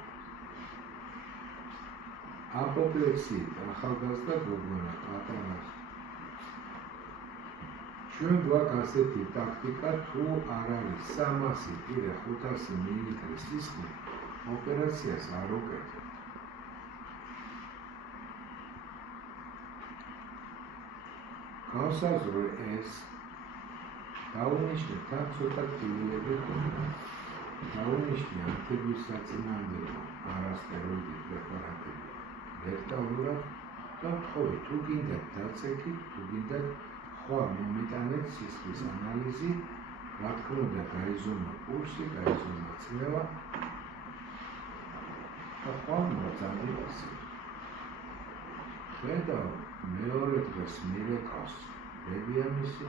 აპოპლექსიით ახალგაზრდა გოგონა პატარა ჩვენ გვაქვს ასეთი ტაქტიკა თუ არ არის 300-500 მილილიტრის სისხლი ოპერაციას არ უკეთებთ განსაზღვრო ეს დაუნიშნეთ თან ცოტა ტკივილები ქონდა დაუნიშნე ანთების საწინააღმდეგო არასტეროიდი პრეპარატები ლეტალურად და თქვი თუ გინდათ დაწეკით თუ გინდათ ხვალ მომიტანეთ სისხლის ანალიზი რა თქმა უნდა გაიზომა პულსი გაიზომა წნევა და ხვალ მოწამდით ხედავ მეორე დღეს მირეკავს ბებიამისი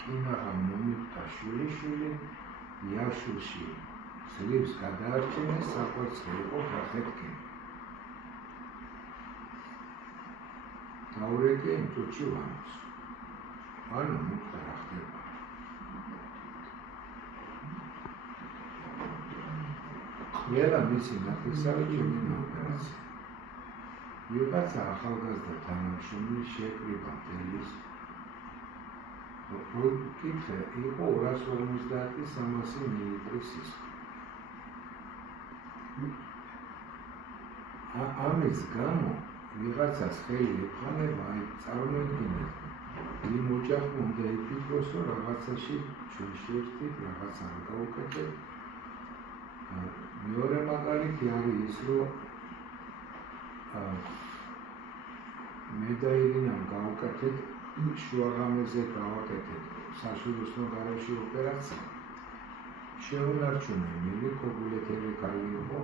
კინაღა მომიტა შვილიშვილი იაშულში ძლივს გადაარჩენეს საკვერცხე იყო გახეთქილი დაურეკე იმ წუთში ვამოს ანუ მუქა რა ხდება ყველა მისი ნათესავი ჩემი ოპერაცია ვიღაცა ახალგაზრდა თანამშრომელი შეკრიბა მტელის კითხე იყო 250-300 მილილიტრის სისხლი ამის გამო ვიღაცას ხელი ეფხანება აი წარმოიდგინეთ იმ ოჯახმა უნდა იფიქროს რომ რაღაცაში ჩვენ შევხვდით რაღაცა არ გავუკეთებთ მეორე მაგალითი არის ის რომ მე და ირინამ გავუკეთეთ შუაღამეზე გავაკეთეთ საშვილოსნო გარეშე ოპერაცია შეუნარჩუნე მილი კოგულეთელი კალი იყო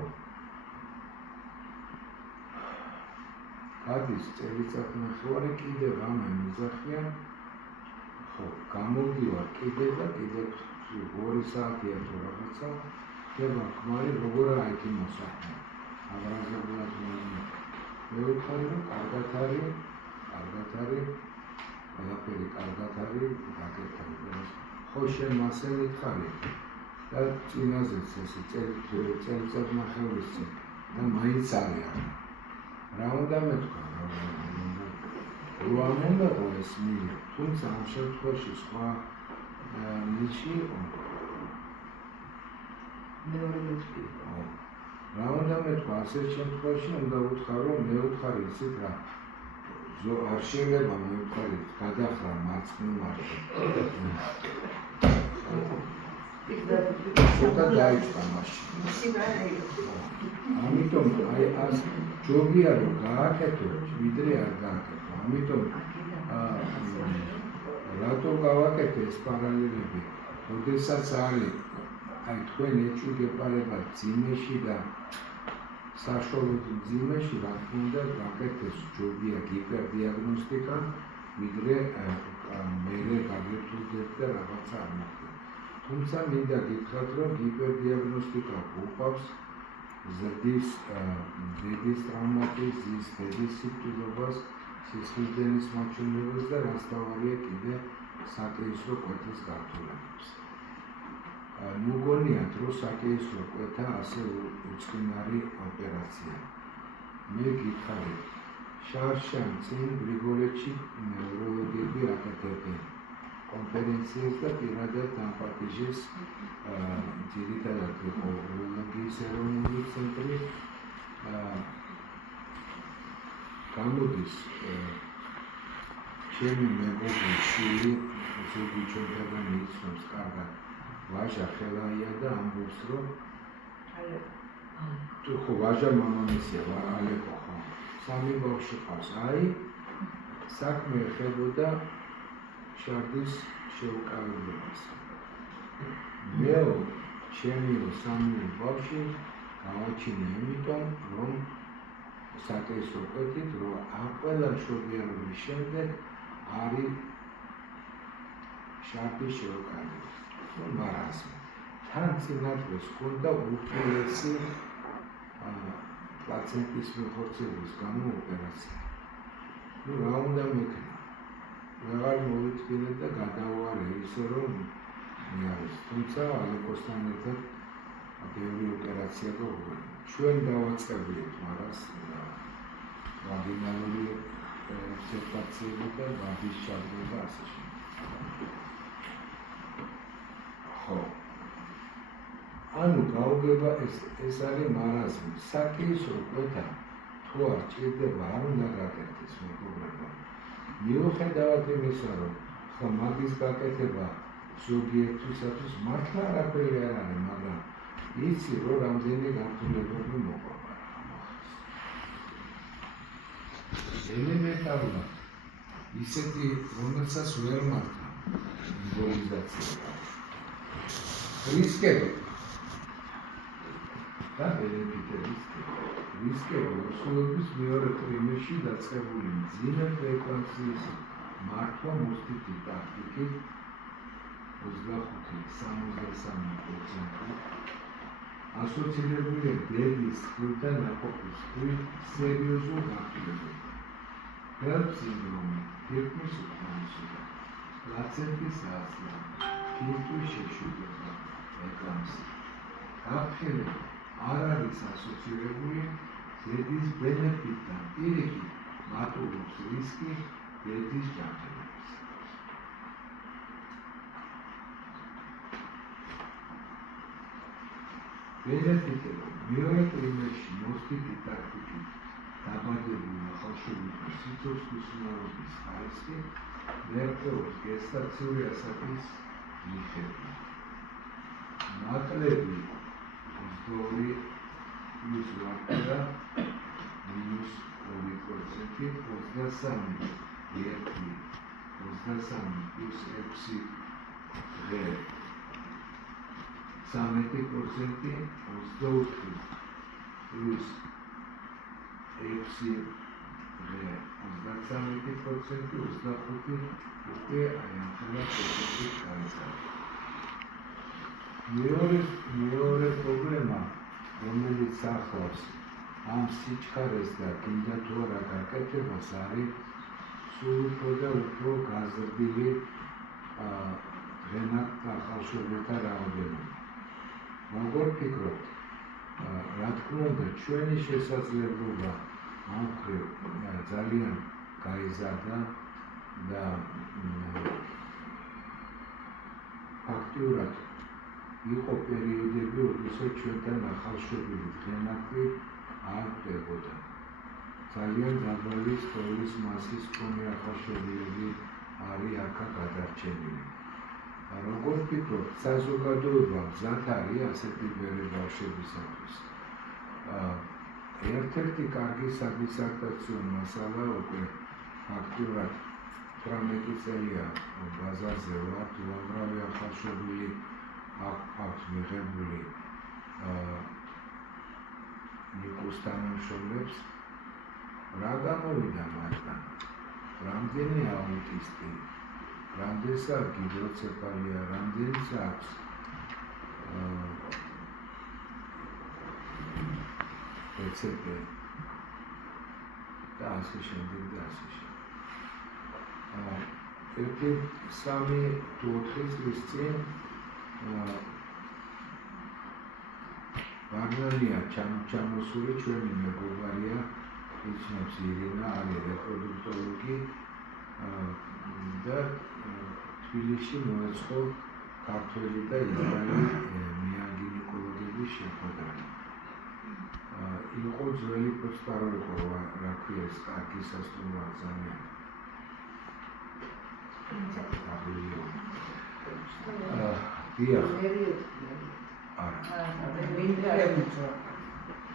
გადის წელიწადნახევარი კიდევ ამა მიზახიან ხო გამოვდივარ კიდე და კიდე 2 საათია თუ რაღაცა და მაგარი როგორ აიქი მოსახდე აღრაზებულად მე ვთქვი რომ კარგად არის ყველაფერი კარგად არის გაკეთებული ხო შენ მასე მითხარი და წინაზეც ესე წელიწადნახევრის წინ და მაინც არის რა უნდა მეთქვა რა უნდა ეს მილი თუმცა ამ შემთხვევაში სხვა ნიში იყო რა უნდა მეთქვა ასეთ შემთხვევაში უნდა ვუთხრა რომ მე ვთხარი ისეთ რა არ შეიძლება მე ვთხარი გადახრა მარცხნივ მარცხნივ ცოტა დაიწყა მაშინ ამიტომ აი ას ჯობია რომ გააკეთო ვიდრე არ გააკეთო ამიტომ რატო გავაკეთე ეს პარალელები როდესაც არის აი თქვენ ეჭვგეპარებათ ძიმეში და საშუალოდ ძიმეში რა თქმა უნდა გაკეთეს ჯობია გიპერდიაგნოსტიკა ვიდრე მერე გაგერთულდეთ და რაღაცა არ მოხდა. თუმცა მინდა გითხრათ, რომ ჰიპერდიაგნოსტიკა უყვავს ზრდის დედის ტრავმატიზმის, დედის სიკვდილობას, სისხლდენის მაჩვენებლებს და რაც თავარია კიდე საკეისრო კვეთის გართულებებს. მოგონიათ, რომ საკეისრო კვეთა ასე უწყინარი ოპერაცია. მე გითხარით, შარშან წინ გრიგოლეთში ნევროლოგები აკეთებენ კონფერენციას და პირადად დამპატიჟეს ძირითადად იყო უროლოგიის ეროვნული ცენტრი. გამოდის ჩემი მეგობრის შვილი, ზოგი ჩვენთაგანი იცნობს კარგად, ვაჟა ხელაია და ამბობს, რომ ხო, ვაჟა მამამისია, ალეკო ხო. სამი ბავშვი ყავს. აი, საქმე ეხებოდა შარდის შეუკავებლობას. მეო, ჩემიო სამი ბავშვი გავაჩინე იმიტომ, რომ საკეისრო კვეთით, რომ ყველა მშობიარობის შემდეგ არის შარდის შეუკავებლობა. მარასმი. თან წინადღეს ჰქონდა უხილესი პაციენტის მეხორციელების გამო ოპერაცია. რა უნდა მეკნა? ვეღარ მოვიწვიეთ და გადავარე ისე რომ მიარის. თუმცა ალეკოსთან ერთად ბევრი ოპერაცია გაუგო. ჩვენ დავაწყებიეთ მარას ვაგინალური სეპარაციები და ვაგის ჩაგრობა ასე შემდეგ. ხო. ანუ გაუგება ეს არის მარაზმი. საკეისრო კვეთა თუ არ ჭირდება, არ უნდა გაკეთდეს მეგობრებო. მიუხედავად იმისა, რომ ხო მაგის გაკეთება ზოგიერთვისათვის მართლა არაფერი არ არის, მაგრამ იცი, რომ რამდენი გართულებები მოყვება. ელემენტარულად ისეთი, რომელსაც ვერ მართა იმბოლიზაცია. რისკები და ბენეფიტები. რისკები ოსულობის მეორე ტრიმესში დაწყებული მძიმე პრეეკლამსიის მართვა მოსთითი ტაქტიკით 25-63%, ასოცირებულია დედის ხილთან ნაყოფის ხილ სერიოზულ გართულებებთან. HELLP სინდრომი, თირკმის უკმარისობა, პლაცენტის აზლა, ფილტვის შეშუპება, ეკლამსია. გაფრთხილება არ არის ასოცირებული დედის ბენეფიტთან, პირიქით მატულობს რისკი დედის ჯანმრთელობისა. ბენეფიტები მეორე ტრიმესში მოსთითი ტაქტიკით დაბადებული ახალშობილთა სიცოცხლის უნარობის ხარისხი მერყეობს გესტაციური ასაკის მიხედვით. ნაკლები 22 პლუს 8 მინუს 2%, 23 23 პლუს 6 ღე 13%, 24 პლუს 6 ღე 33%, 25 უკვე აი ამხელა პროცესით განიცადება. მეორე პრობლემა, რომელიც ახლავს ამ სიჩქარეს და გინდა თუ არა გაკეთებას, არის სულ უფრო და უფრო გაზრდილი ღენად ახალშობილთა რაოდენობა. როგორ ფიქრობთ, რა თქმა უნდა, ჩვენი შესაძლებლობა ამ მხრივ ძალიან გაიზარდა და ფაქტიურად იყო პერიოდები, როდესაც ჩვენთან ახალშობილი დღენაქვი არ ხდებოდა. ძალიან დაბალი სხეულის მასის მქონე ახალშობილები არის აქა გადარჩენილი. როგორ ფიქრობთ, საზოგადოება მზად არის ასეთი ბერე ბავშვებისათვის? ერთ-ერთი კარგი სადისერტაციო მასალა უკვე ფაქტიურად 18 წელია ბაზარზე ვარ, უამრავი ახალშობილი აქვს მიღებული ნიკუს თანამშრომლებს. რა გამოვიდა მათგან? რამდენი აუტისტი, რამდენს აქვს გიდროცეფალია, რამდენს აქვს PCP და ასე შემდეგ და ასე შემდეგ. ერთი 3 თუ 4 წლის წინ ვარნალია ჩამოსული ჩვენი მეგობარია, იცნობს ირინა, არის რეპროდუქტოლოგი და თბილისში მოეწყო ქართველი და ისრაელი მეანგინეკოლოგების შეხვედრა. იყო ძველი პოსტარო იყო, რა ქვია ეს კარგი სასტუმრო ძალიან. დიახ. არა.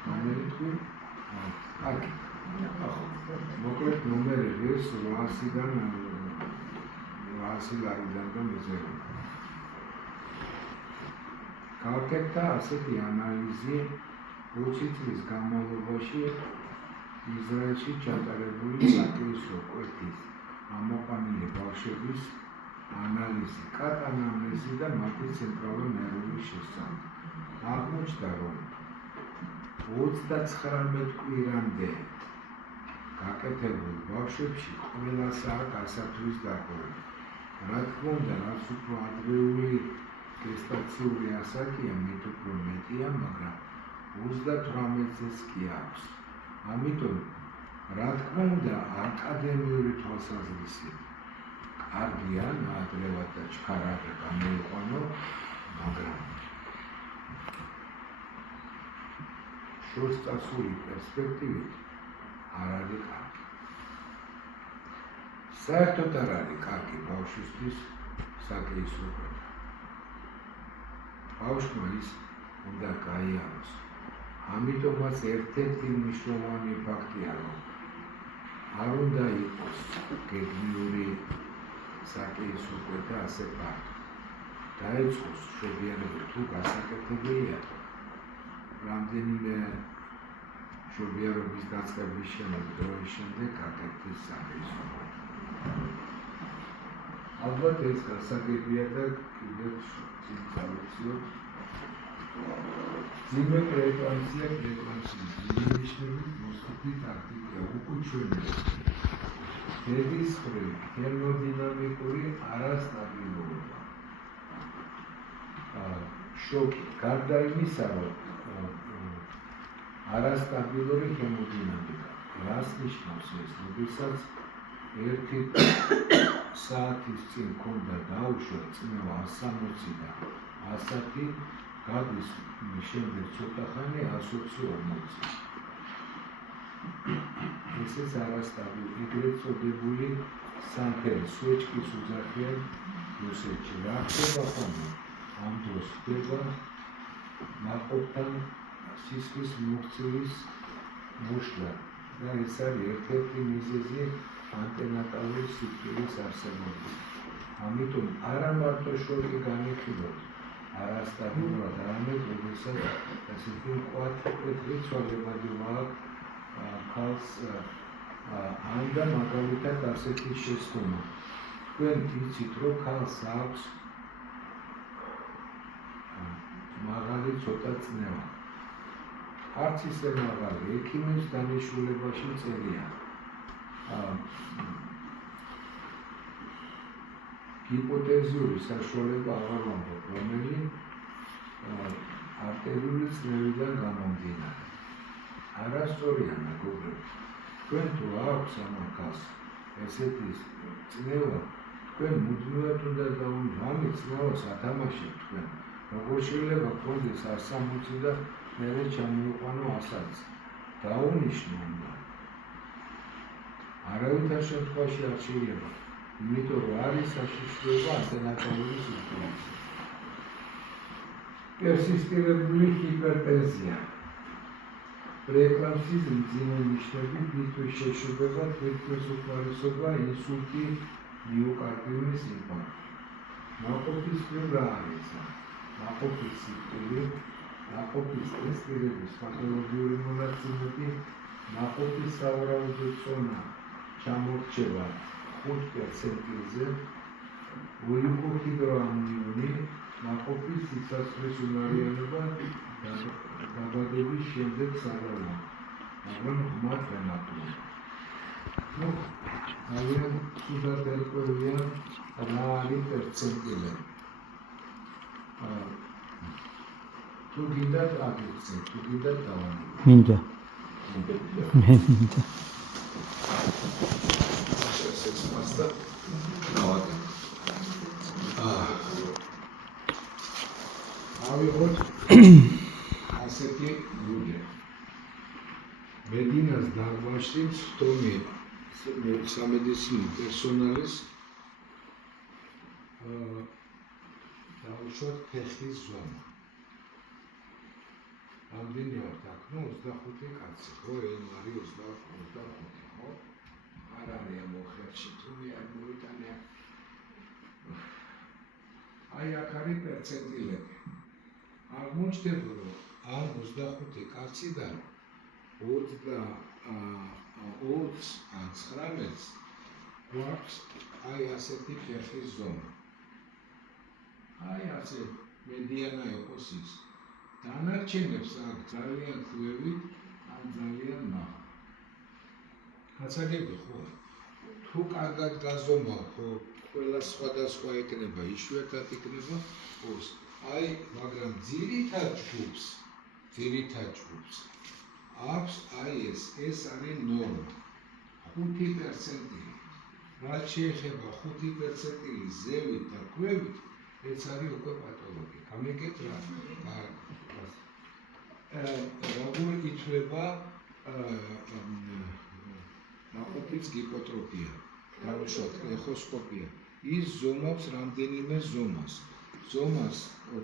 ნომერი თქვი? კარგი. მოკლედ ნომერი ეს 800-დან 800 ლარიდან და მეზერო. გავაკეთა ასეთი ანალიზი 20 წლის განმავლობაში ისრაელში ჩატარებული საკეისრო კვეთის ამოყვანილი ბავშვების ანალიზი, კატანამნეზი და მათი ცენტრალური ნერვული შესწავლა. აღმოჩნდა, რომ 39 კვირამდე გაკეთებულ ბავშვებში ყველასაა გასათვლის დარღვევა. რა თქმა უნდა, რაც უფრო ადრეული გესტაციური ასაკია, მით უფრო მეტია, მაგრამ 38-ს კი აქვს. ამიტომ, რა თქმა უნდა, აკადემიური თვალსაზრისით კარგია ნაადრევად და ჩქარად გამოიყვანო, მაგრამ შორსწასული პერსპექტივით არ არის კარგი. საერთოდ არ არის კარგი ბავშვისთვის საკეისრო კვეთა. ბავშვმა ის უნდა გაიაროს. ამიტომაც ერთ-ერთი მნიშვნელოვანი ფაქტია, რომ არ უნდა იყოს გეგმიური საკეისრო კვეთა ასე ფართო. დაეწყოს მშობიარობა თუ გასაკეთებელია, რამდენიმე მშობიარობის დაწყების შემდეგ, დროის შემდეგ გაკეთდეს საკეისრო კვეთა. ალბათ ეს გასაგებია და კიდევ წინ წავიცილოთ. ძიმე პრეეკლამსია, ნიშნებით მოსწრაფი ტაქტიკა, უკუჩვენებია. დედის მხრივ თერმოდინამიკური არასტაბილურობა. შოკი, გარდა იმისა, რომ არასტაბილური ჰემოდინამიკა. რას ნიშნავს ეს? როდესაც 1 საათის წინ ქონდა დაუშვა წნევა 160 და 110, გადის შემდეგ ცოტა ხანი 120-40. ესეც არასტაბილური, ეგრეთ წოდებული სამფერი სუეჩკის უძახიან რუსეთში. რა ხდება ხოლმე? ამ დროს ხდება ნაყოფთან სისხლის მუხცილის მოშლა და ეს არის ერთ-ერთი მიზეზი ანტენატალური სიკვდილის არსებობის. ამიტომ არა მარტო შოკი განიხილოთ არასტაბილურად, არამედ როდესაც ასეთი მკვეთრი ცვალებადი ქალს ანდა მაგალითად ასეთი შესკომა. თქვენ იცით, რომ ქალს აქვს მაღალი ცოტა წნევა. არც ისე მაღალი, ექიმის დანიშნულებაში წერია. ჰიპოთეზური საშუალება აღარ ვამბობ, რომელიც არტერიული წნევიდან გამომდინარე. არასწორია მეგობრებო. თქვენ თუ აქვს ამას ესეთი წნევა, თქვენ მუდმივად უნდა ამით წნევას ათამაშებთ თქვენ. როგორ შეიძლება გქონდეს 160 და მერე ჩამოიყვანო 100-ს? დაუნიშნო უნდა. არავითარ შემთხვევაში არ შეიძლება. იმიტომ რომ არის საშიშროება ანტენატალური სიკვდილისა. პერსისტირებული ჰიპერტენზია. პრეეკლამსიის მძიმე ნიშნები, თვითმფრინავის შეშობება, თვითმფრინის უკმარისობა, ინსულტი, მიოკარდიუმის ინფარქტი. ნაყოფის მხრივ რა არის? ნაყოფის სიკვდილი, ნაყოფის ტესტირების პათოლოგიური მონაცემები, ნაყოფის სავარაუდო წონა ჩამორჩება 5%-ზე, უიღო ჰიდროამიონი ნაყოფის სიცოცხლის უნარიანობა დაბადების შემდეგ საგალო, მაგრამ ღრმად განაპირობა. Ну, ძალიან ცუდად ერკვევიან რა არის პერცენტილები. თუ გინდათ აგიხსნით, თუ გინდათ დავანებოთ. მინდა. მე მინდა. ეს მასდა დავაგე. ავიღოთ ასეთი გული. მედინას დაგვაშლის თომი სამედიცინო პერსონალის დაუშვათ ფეხის ზონა. რამდენი ვართ აქ? ნუ 25 კაცი, ხო? იანვარი 25, ხო? არ არის ამოხერში თუ არ მოიტანე. აი აქ არის პერცენტილები. აღმოჩნდება, რომ ამ 25 კაციდან 29-ს გვაქვს აი ასეთი ფეხის ზონა. აი ასე მედიანა იყოს ის. დანარჩენებს აქ ძალიან ხვევი, ან ძალიან მაღალი. გასაგები ხო? თუ კარგად გაზომავ, ხო, ყველა სხვადასხვა იქნება, იშვიათად იქნება, ხო. აი, მაგრამ ძირითად ჯგუფს აქვს აი ეს არის ნორმა. 5%. რაც შეეხება 5%-ის ზევით და ქვევით, ეს არის უკვე პათოლოგია. გამიგეთ რა? როგორ ითვლება ნაყოფის გიპოტროფია, დავუშვათ ეხოსკოპია. ის ზომავს რამდენიმე ზომას.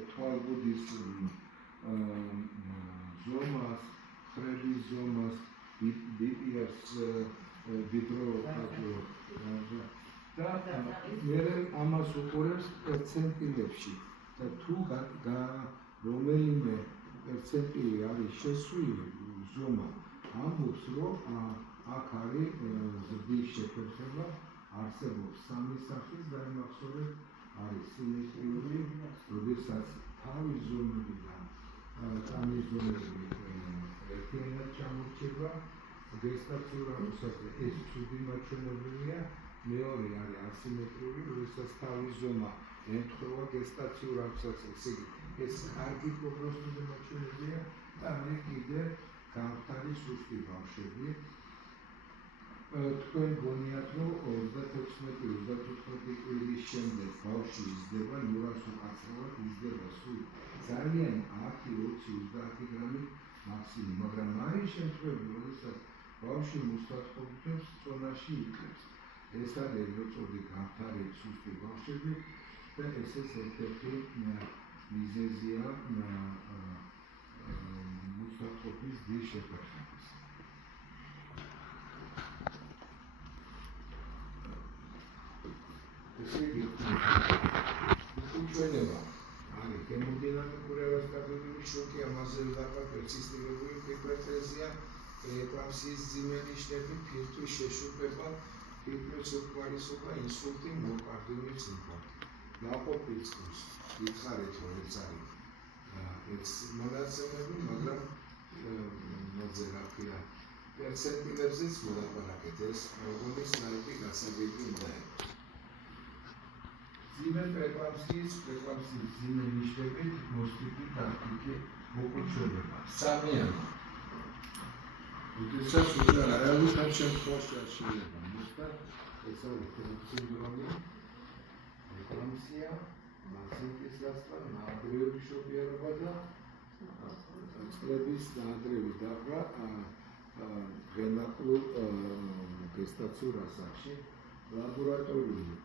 თვალბუდის ზომას, ხრების ზომას, BPS ვიბროფაკტორ და მერე ამას უყურებს პერცენტილებში და თუ რომელიმე პერცენტილი არის შესული ზომა, ამბობს, რომ აქ არის ზრდის შეფერხება, არსებობს სამი სახის დაიმახსოვრეთ, არის სიმეტრიული, როდესაც თავის ზომებიდან ტანის ზომები ერთიანად ჩამორჩება, გესტაციურ ამოსაზე ეს ცუდი მაჩვენებელია, მეორე არის ასიმეტრიული, როდესაც თავის ზომა ემთხვევა გესტაციურ ამოსაზე, ესე იგი ეს კარგი პროგნოსტიკული მაჩვენებელია და მე კიდე გამხდარი სუსტი ბავშვები. თქვენ გონიათ, რომ 36-35 წლის შემდეგ ბავშვი იზრდება, ნურას უკაცრავად იზრდება სულ ძალიან 10-20-30 გრამი მაქსიმუმ, მაგრამ არის შემთხვევები, როდესაც ბავშვი მუსტაწყობებს წონაში იკლებს. ეს არის ეწოდი გამხდარი სუსტი ბავშვები და ეს ერთ-ერთი მიზეზია მუსტაწყობის დის შეფერხების. ესე იგი, უჩვენება არის ჰემოდინამიკური არასტაბილური შოკი, ამაზე ვდაყავ პერსისტირებული ჰიპერტენზია, პრეეკლამსიის ძიმე ნიშნები, ფირტვის შეშუპება, ფირტვის უკმარისობა, ინსულტი, მიოკარდიუმის ინფარქტი. ნაყოფი წყურს, გითხარით, რომ ეს არის ეს მონაცემები, მაგრამ მოძე რა ქვია, პერცენტილებზეც მოლაპარაკეთ, ეს მოგონის ნაიჭი გასაგები უნდა იყოს. ძიმე პრეკლამსიის ძიმე ნიშნები, მოსტიკი, ტაქტიკი, მოკუჩვენება. სამიანი. როდესაც უკვე არავითარ შემთხვევაში არ შეიძლება მოსდა, ეს არის სინდრომი, პრეკლამსია, მაცინკის გასვლა, ნაადრევი შობიარობა და წყლების ნაადრევი დაყრა ღენაკლურ გესტაციურ ასაკში, ლაბორატორიული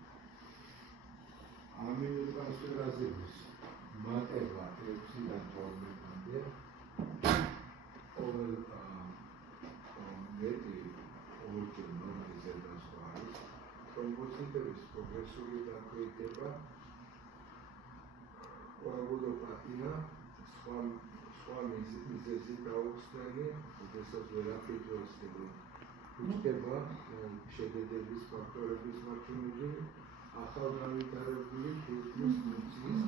ამინოტრანსფერაზების მატება 6-დან 12-მდე, მეტი ორჯერ ნორმალიზებას არის, თრომბოციტების პროგრესული დაქვეითება, კოაგულოპათია, სხვა მიზეზი გაუხსნელი, როდესაც ვერაფრით ვერ ხდება, უჩნდება შედედების ფაქტორების მაჩვენებელი, ახალგანვითარებული ფილტვის ფუნქციის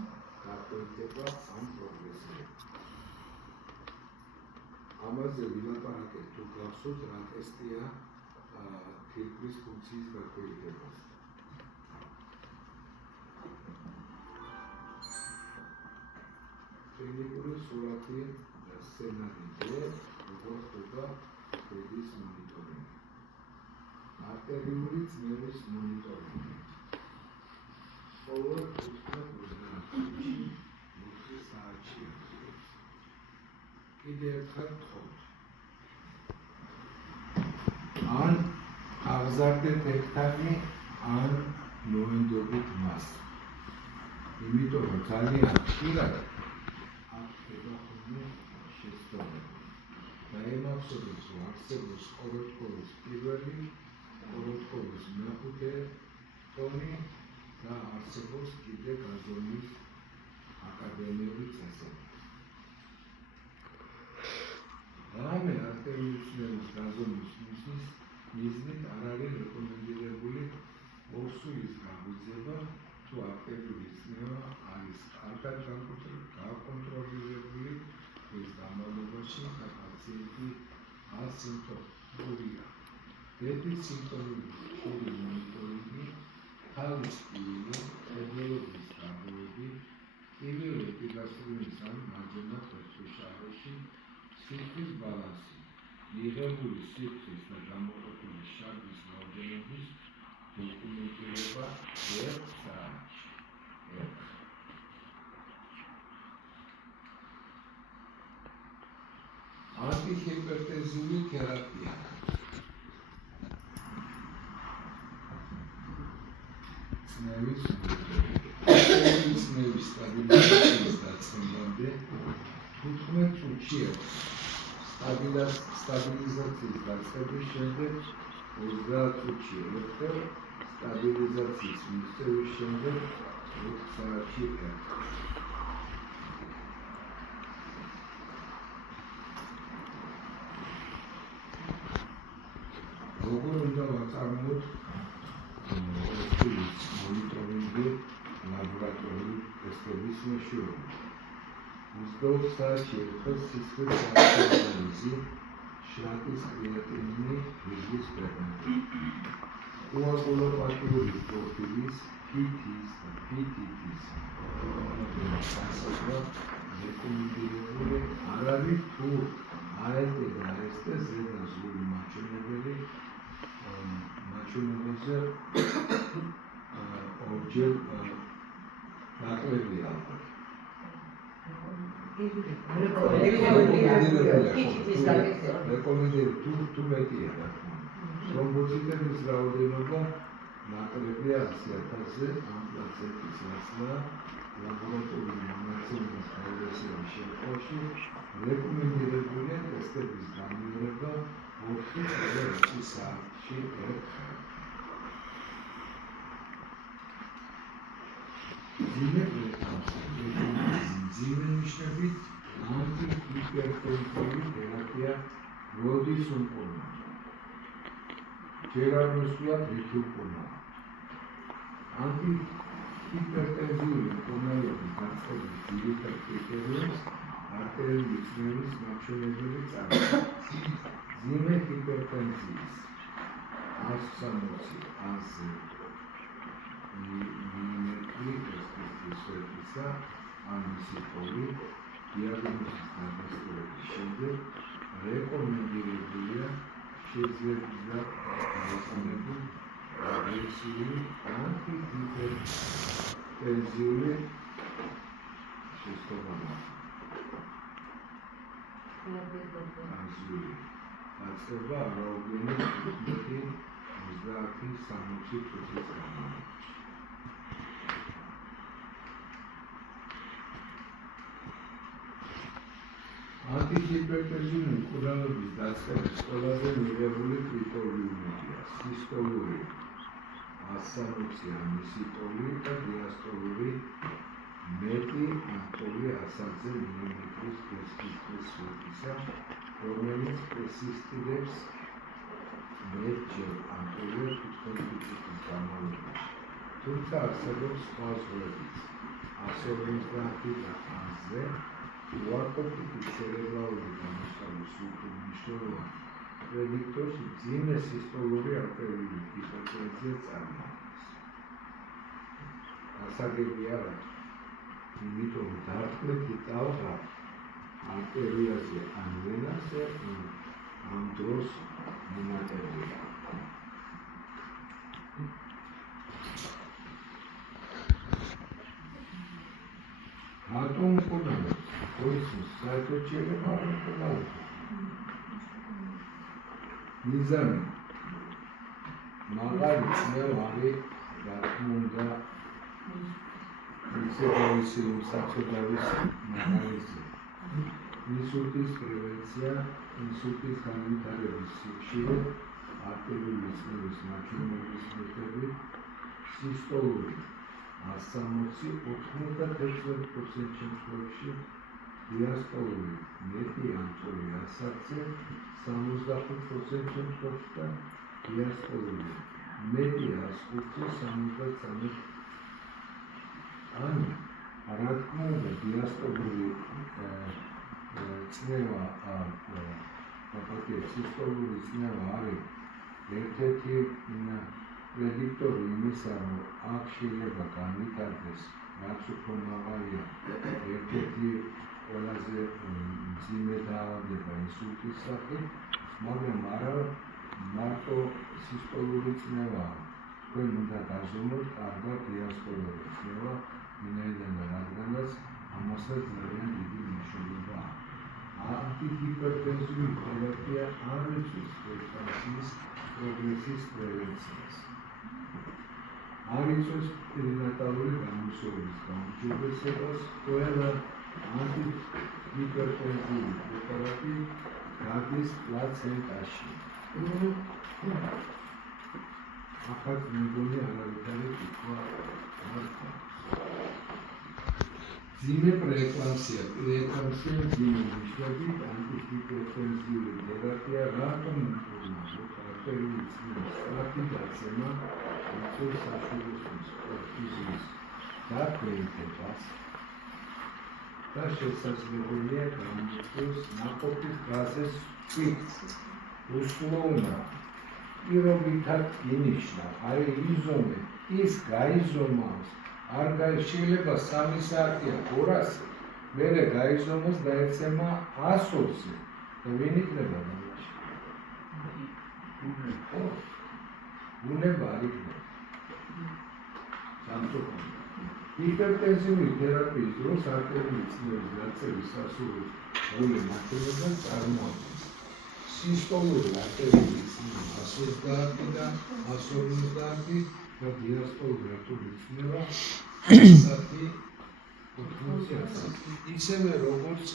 გაკვეთება ან პროგრესირება. ამაზე ვილაპარაკეთ თუ გახსოვთ რა ტესტია ფილტვის ფუნქციის გაკვეთებას. კლინიკური სურათი და სცენარიზე როგორ ხდება ხედის მონიტორინგი. არტერიული წნევის მონიტორინგი. ყოველ 15-20 საათში. კიდევ ერთხელ ვთხოვთ. ან აღზარდეთ ერთანი, ან მოენდობთ მას. იმიტომ რომ ძალიან ხშირად დაემახსოვრებს, რომ არსებობს ყოროტქოლის პირველი, ყოროტქოლის მეხუთე ტონი და არსებობს კიდე გაზონის აკადემიური წესები. რამე არტერიული წნევის გაზონის მიზნით არ არის რეკომენდირებული ორსულის გაღვიძება, თუ არტერიული წნევა არის კარგად გაკონტროლირებული ეს განმავლობაში და პაციენტი ასიმპტომატურია. დედის სიმპტომების ხშირი მონიტორინგი, თავის ტკივილი, ხერხემლოების დაბოლები, ტკივილი ეპიგასტრონის ან მარჯვენა ფერდოშაროში, სითხის ბალანსი, მიღებული სითხის და გამოყოფილი შარდის რაოდენობის დოკუმენტირება 1 საათში. ანტიჰიპერტენზიული თერაპია. წნევის სტაბილიზაციის დაცემამდე 15 წუთში სტაბილიზაციის დაწყების შემდეგ 30 წუთში ერთხელ, სტაბილიზაციის მიღწევის შემდეგ 4 საათში ერთხელ. როგორ უნდა ვაწარმოოთ ორსულის მონიტორინგი ლაბორატორიული ტესტების მეშვეობით. 24 საათში ერთხელ სისხლის ანალიზი, შრატის კრეატინინი, რიგის ფერმენტი. კოაგულოპათიური პროფილის, PT-ის და PT-ის განსაზღვრა რეკომენდირებული არ არის თუ AST და AST ზედაზღვრული მაჩვენებელი მაჩვენებელზე ორჯერ ნაკლებია. რეკომენდირებული თუ მეტია რა თქმა უნდა. თრომბოციტების რაოდენობა ნაკლებია 100,000-ზე ამ პლაცენტის ასლა ლაბორატორიული მონაცემების პროგრესების შემთხვევაში რეკომენდირებულია ტესტების განმეორება 4-6 საათში ერთხელ. მძიმე ნიშნებით ანტიჰიპერტენზიული თერაპია როდის უმკურნა. ჯერ არ მოსვლათ რითი უმკურნა. ანტიჰიპერტენზიული მკურნალობის დაწყების ძირითად კრიტერიუმს არტერიული წნევის მაჩვენებელი წარმოადგენს. მძიმე ჰიპერტენზიის 160-ზე მილიმეტრი ესპესტისოებისა ან მისი პოლი დიაგნოზის დადასტურების შემდეგ რეკომენდირებულია შეძლებითად დაწყებული აგრესიული ანტიჰიპერტენზიული შესწავლება. დაწყება არაუგენო 15-30 წუთის განმავლობაში. ანტიჰიპერტენზიული მკურნალობის დაწყების ყველაზე მიღებული კრიტერიუმია სისტოლური 160 ან მისი პოლი და დიასტოლური მეტი ან პოლი 100-ზე მილიმეტრის დესკრიპტის სურათისა, რომელიც პერსისტირებს მეტჯერ ან პოლი 15 წუთის განმავლობაში. თუ თუმცა არსებობს სხვა ზღვებიც. 150-ზე უარყოფითი ცერებრალური გამოსავლის უფრო მნიშვნელოვანი პრედიქტორში მძიმე სისტოლური არტერიული ჰიპერტენზია წარმოადგენს. გასაგები არა, იმიტომ რომ დარტყმითი ტალღა არტერიაზე ან ვენაზე ამ დროს მიმატებია. რატომ მკურნალობს? ხოისმის საერთოდ შეიძლება არ მკურნალობს. მიზანი მაღალი წნევარი რა თქმა უნდა ისე საწოდავის მაღალიზი. ინსულტის პრევენცია, ინსულტის განვითარების სიხშირე, არტერიული წნევის მაჩვენებლის მეთოდები, სისტოლური 160-96% შემთხვევებში, დიასტოლური მეტი ან სწორი 100-ზე, 65% შემთხვევებში და დიასტოლური მეტი 105-ზე, 73%. ანუ რა თქმა უნდა დიასტოლური წნევა სისტოლური წნევა არის ერთ-ერთი პრედიქტორი იმისა, რომ აქ შეიძლება განვითარდეს, რაც უფრო მაღალია, ერთ-ერთი ყველაზე მძიმე დაავადება ინსულტის სახით, მაგრამ არა მარტო სისტოლური წნევაა. თქვენ უნდა გაზომოთ კარგად დიასტოლური წნევა, ვინაიდან რადგანაც ამასაც ძალიან დიდი მნიშვნელობა აქვს. ანტიჰიპერტენზიული თერაპია არ იწვევს პრეპარატის პროგრესის პრევენციას. არ იწვევს პერინატალური გამოსავლის გაუმჯობესებას, ყველა ანტიჰიპერტენზიული პრეპარატი გადის პლაცენტაში. ახაც მეგონი არავითარი კითხვა არ გვაქვს. მძიმე პრეეკლამსია მძიმე ნიშნებით ანტიჰიპერტენზიული თერაპია რატომ მკურნალობს? არტერიული წნევის სწრაფი დაცემა იწვევს საშუალოს პერფუზიის დაქვეითებას და შესაძლებელია გამოიწვიოს ნაყოფის გაზის წვით. უსულოვნა პირობითად ინიშნა, არის იზომე, ის გაიზომავს. არ შეიძლება 3 საათია 200, მერე გაიზომოს და ეცემა 120-ზე. და ვინ იქნება დამაში? უნება არ იქნება. სამწუხაროდ. ჰიპერტენზიული თერაპიის დროს არტერიული წნევის დაწევის სასურველი გული მატებიდან წარმოადგენს. სისტოლური არტერიული წნევა 130 და 150 და დიასტოლური არტერიული წნევა 180. ისევე როგორც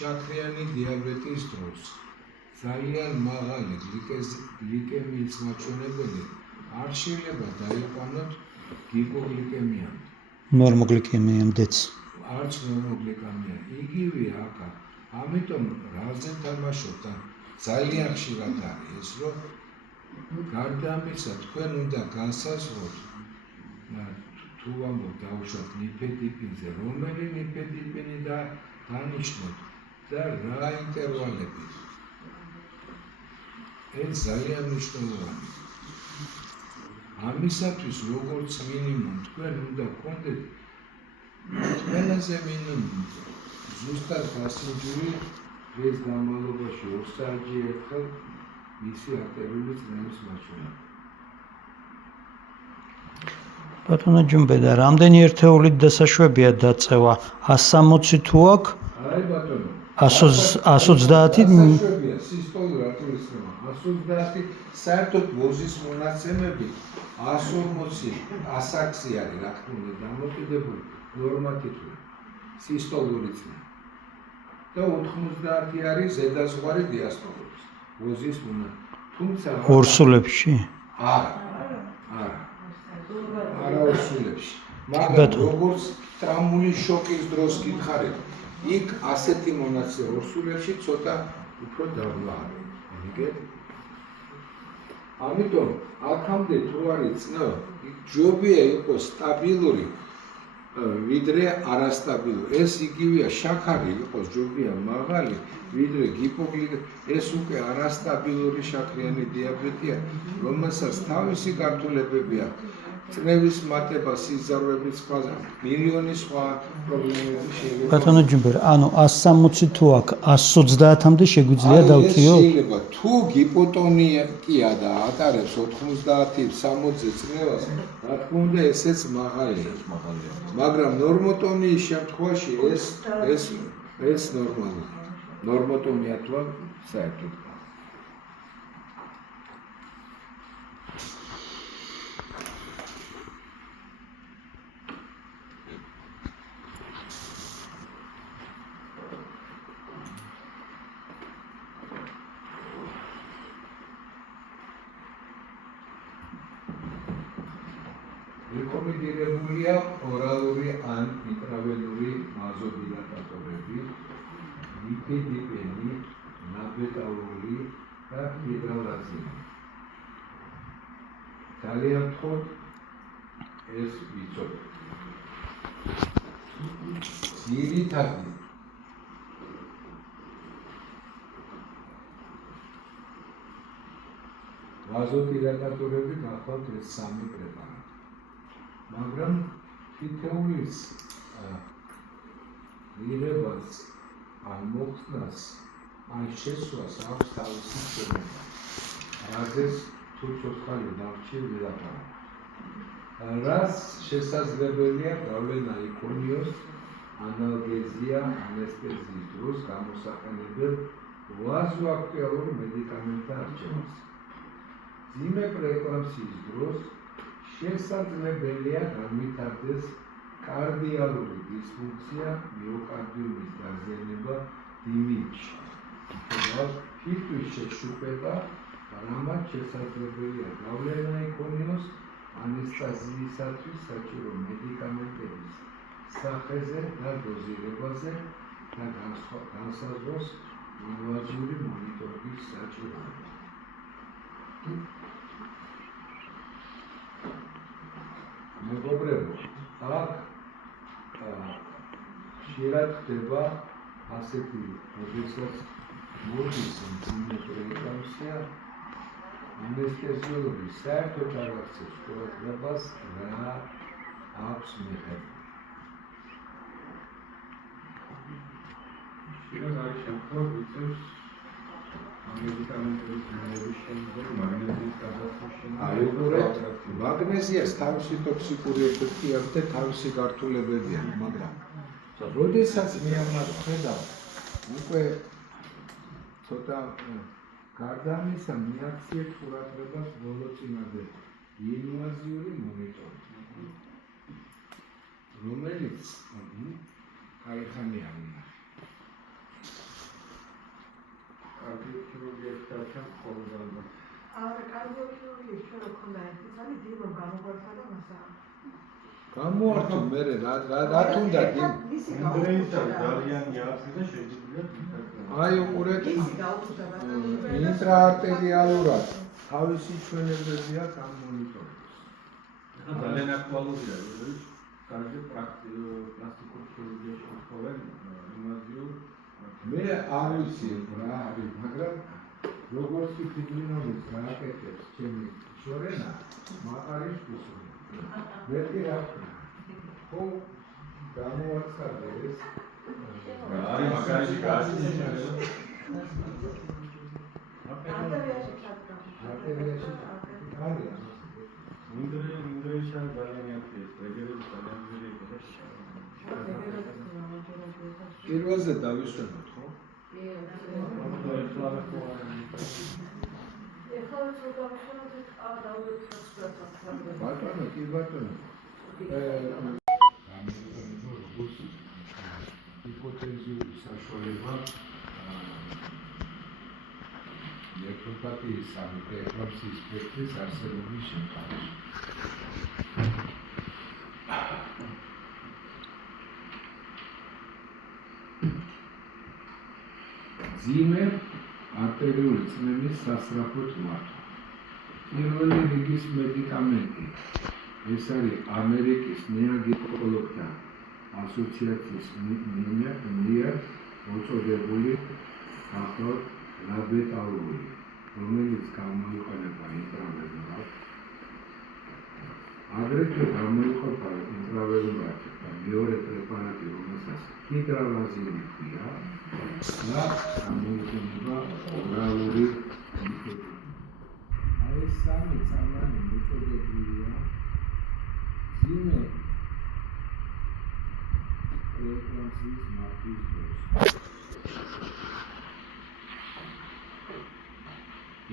შაქრიანი დიაბეტის დროს ძალიან მაღალი გლიკემიის მაჩვენებელი არ შეიძლება დაიყვანოთ ჰიპოგლიკემიამდე. ნორმოგლიკემიამდეც. არც ნორმოგლიკემია. იგივეა აქ. ამიტომ რაზე თამაშობთ? ძალიან ხშირად არის ეს, რომ გარდა ამისა თქვენ უნდა განსაზღვროთ თუ ამბობ დავუშვათ ნიფედიპინზე, რომელი ნიფედიპინი დანიშნოთ და რა ინტერვალებით. ეს ძალიან მნიშვნელოვანია. ამისათვის როგორც მინიმუმ თქვენ უნდა გქონდეთ ყველაზე მინიმუმ ზუსტად 100 ჯვარი დღეს განმავლობაში 2 საათი ერთხელ მისი არტერიული წნევის მაჩვენებელი. ბატონო ჯუმბედა, რამდენი ერთეულით დასაშვებია დაწევა? 160 თუ აქვს? აი ბატონო. 130-ით დასაშვებია სისტოლური არტერიული წნევა. 130 საერთოდ ვოზის მონაცემები 140 160 არის, რა თქმა უნდა, დამოკიდებული ნორმატივი სისტოლური წნევა. და 90 არის ზედაზღვარი დიასტოლურის ვოზის მონაცემები. თუმცა ორსულებში? არა ორსულებში. მაგრამ როგორც ტრაუმული შოკის დროს გითხარით, იქ ასეთი მონაცემები ორსულებში ცოტა უფრო დაბლა არის. ამიტომ აქამდე თუ არის წნევა, იქ ჯობია იყოს სტაბილური ვიდრე არასტაბილური. ეს იგივეა შაქარი იყოს ჯობია მაღალი ვიდრე გიპოგლიკემია. ეს უკვე არასტაბილური შაქრიანი დიაბეტია, რომელსაც თავისი გართულებები აქვს. წნევის მატება, სიზარვების სხვა მილიონი სხვა პრობლემები შეიძლება. ბატონო ჯუმბერ, ანუ 160 თუ აქ 130-მდე შეგვიძლია დავწიო? შეიძლება თუ გიპოტონიკია და ატარებს 90-60 წნევას, რა თქმა უნდა ესეც მაღალია. მაგრამ ნორმოტონიის შემთხვევაში ეს ნორმალია. ნორმოტონია თუ საერთოდ რეკომენდებულია ორალური ან ინტრავენული ვაზოდილატატორები, ნიფედიპენი, ნაბეტალოლი და ჰიდრალაზინი. ძალიან მხოლოდ ეს ვიცოდეთ. ძირითადი ვაზოდილატატორები გახლავთ ეს სამი პრეპარატი. მაგრამ თითოეულის ღირებას ან მოხსნას ან შესვლას აქვს თავისი ცოდნა. რაზეც თუ ცოცხალი დარჩი ველაპარაკო. რას შესაძლებელია გავლენა იქონიოს ანალგეზია ანესთეზიის დროს გამოსაყენებელ ვაზოაქტუალურ მედიკამენტთა არჩევას. მძიმე პრეეკლამსიის დროს შესაძლებელია განვითარდეს კარდიალური დისფუნქცია, მიოკარდიუმის დაზიანება დინგში. ფილტვის შეშუპება, რამაც შესაძლებელია გავლენა იქონიოს ანესთეზიისათვის საჭირო მედიკამენტების სახეზე და დოზირებაზე და განსაზღვროს ინვაზიური მონიტორინგის საჭიროება. მეგობრებო, აქ ხშირად ხდება ასეთი, როდესაც მოდის მძიმე პრეეკლამსია, ანესთეზიოლოგი საერთოდ არ აქცევს ყურადღებას რა აქვს მიღება. ხშირად არის შემთხვევა, ვიწევს მედიკამენტების მიღების შემდეგ მაგნეზიის გადასვლის შემდეგ. მაგნეზიას თავისი ტოქსიკური ეფექტი აქვს და თავისი გართულებები აქვს, მაგრამ როდესაც მე ამას ვხედავ, უკვე ცოტა გარდა ამისა მიაქციეთ ყურადღებას ბოლოწინადე ინვაზიური მონიტორინგი, რომელიც კაიხანია უნდა. კარდიოქირურგიის დარჩა მხოლოდ ალბათ. კარდიოქირურგიის ჩვენ რო ქონდა ერთი წელი დილო გამოგვართა და მასა. გამოართო მე რა თუნდა ინდრეისა ძალიან იაფი და შეგვიძლია აი უყურეთ ისი გაუწუდა ბატონი. ინტრაარტერიალურად თავისი ჩვენებები აქვს ამ მონიტორინგს. ძალიან აქტუალურია, როდესაც კარგი პლასტიკურ ქირურგიაში მოხდენ ინვაზიურ მე არ ვიცი რა არის, მაგრამ როგორც კი ფიბრინოლის გააკეთებს ჩემი შორენა, მაყარის ვისურვი. მე კი რა ვქნა. ხო, გამოაცხადე ეს. არის მაგარი გასწრება. არტერიაში ჩატკა. არტერიაში არის. ინდრეისა ძალიან იაფია, რეგერები ძალიან ძლიერი და პირველზე დავისვენოთ, ხო? ბატონო, კი ბატონო. ჰიპოთეზიური საშუალება ნეფროპათიის ან პრეეკლამსიის სპექტრის არსებობის შემთხვევაში. მძიმე არტერიული წნევის სასწრაფო მართვა. პირველი რიგის მედიკამენტი ეს არის ამერიკის ნეოგინეკოლოგთა ასოციაციის მიერ მოწოდებული გახლავთ ლაბეტალური, რომელიც გამოიყენება ინტრავენულად. აგრეთვე გამოიყოფა ინტრავენულად და მეორე პრეპარატი, რომელსაც ჰიდრალაზინი ჰქვია და გამოიყენება ორალური მეთოდით. აი ეს სამი წამალი მოწოდებულია ძიმე პრეკლამსიის მართვის დროს.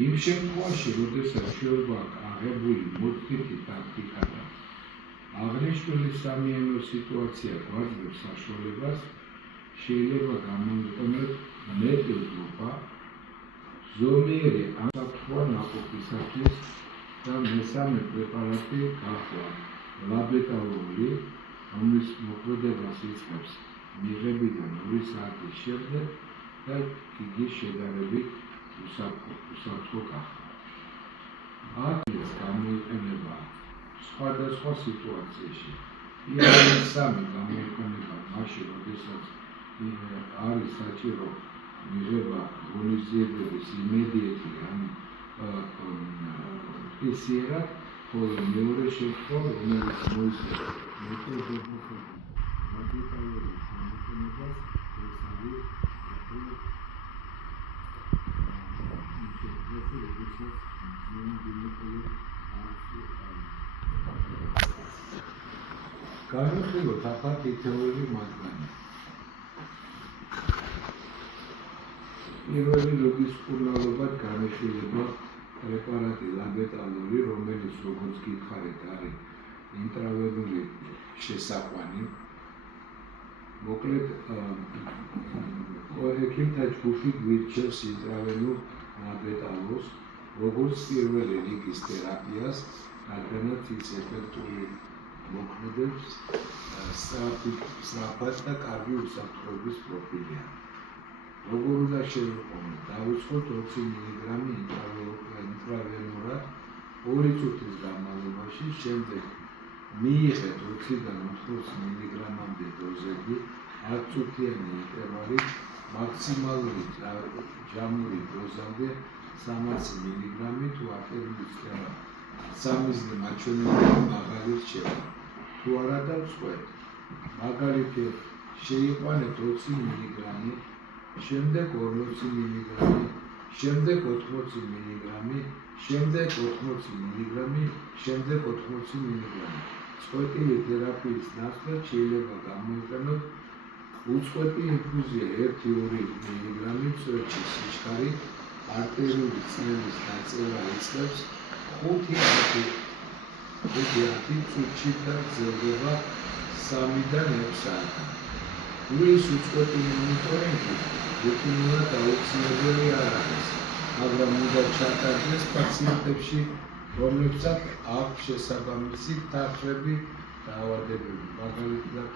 იმ შემთხვევაში, როდესაც შეიძლება აღებული მოწმითი ტაქტიკა და აღნიშნული სამიანო სიტუაცია გვაძლევს საშუალებას, შეიძლება გამოიყენოთ მეტილდროპა, ზომიერი ანსაფრთხოა ნაყოფისათვის და მესამე პრეპარატი გახლავთ ლაბეტალური, რომლის მოქმედებას იწყებს მიღებიდან 2 საათის შემდეგ და იგი შედარებით უსაფრთხო გახდა. აქ ეს გამოიყენება სხვადასხვა სიტუაციაში. პირველი სამი გამოიყენება მაშინ, როდესაც არის საჭირო მიღება ღონისძიებების იმედიეთი ან PCR-ად, ხოლო მეორე შემთხვევა, რომელიც მოიცავს მეტილდროპა ლაბეტალურის გამოყენებას, ეს არის განვიხილოთ ახლა თითოეული მათგანი. პირველი ლოგის კურნალობად განიხილება პრეპარატი ლაბეტალური, რომელიც როგორც გითხარით არის ინტრავენული შესაყვანი. მოკლედ ექიმთა ჯგუფი გვირჩევს ინტრავენულ ლაბეტალურს, როგორც პირველი რიგის თერაპიას, რადგანაც ის ეფექტური მოქმედებს სწრაფად და კარგი უსაფრთხოების პროფილია. როგორ უნდა შევიყვანოთ? დავიწყოთ 20 მგ ინტრავენურად 2 წუთის განმავლობაში, შემდეგ მიიღეთ 20-დან 80 მგ-მდე დოზები 10 წუთიანი ინტერვალით, მაქსიმალური ჯამური დოზამდე 300 მგ თუ აფერმის ქერა სამიზნე მაჩვენებელი მაღალი რჩება. თუ არა დავწყვეტ, მაგალითად შეიყვანეთ 20 მგ, შემდეგ 40 მგ, შემდეგ 80 მგ, შემდეგ 80 მგ, შემდეგ 80 მგ. წყვეტილი თერაპიის ნაცვლად შეიძლება გამოიყენოთ უწყვეტი ინფუზია 1-2 მგ წვერჩი სიჩქარი, არტერიული წნევის დაწევა იწყებს 5-10 წუთში და გრძელდება 3-დან 6 საათი. გულის უწყვეტი მონიტორინგი რუტინულად აუცილებელი არ არის, მაგრამ უნდა ჩატარდეს პაციენტებში, რომლებსაც აქვს შესაბამისი თანხები დაავადებები, მაგალითად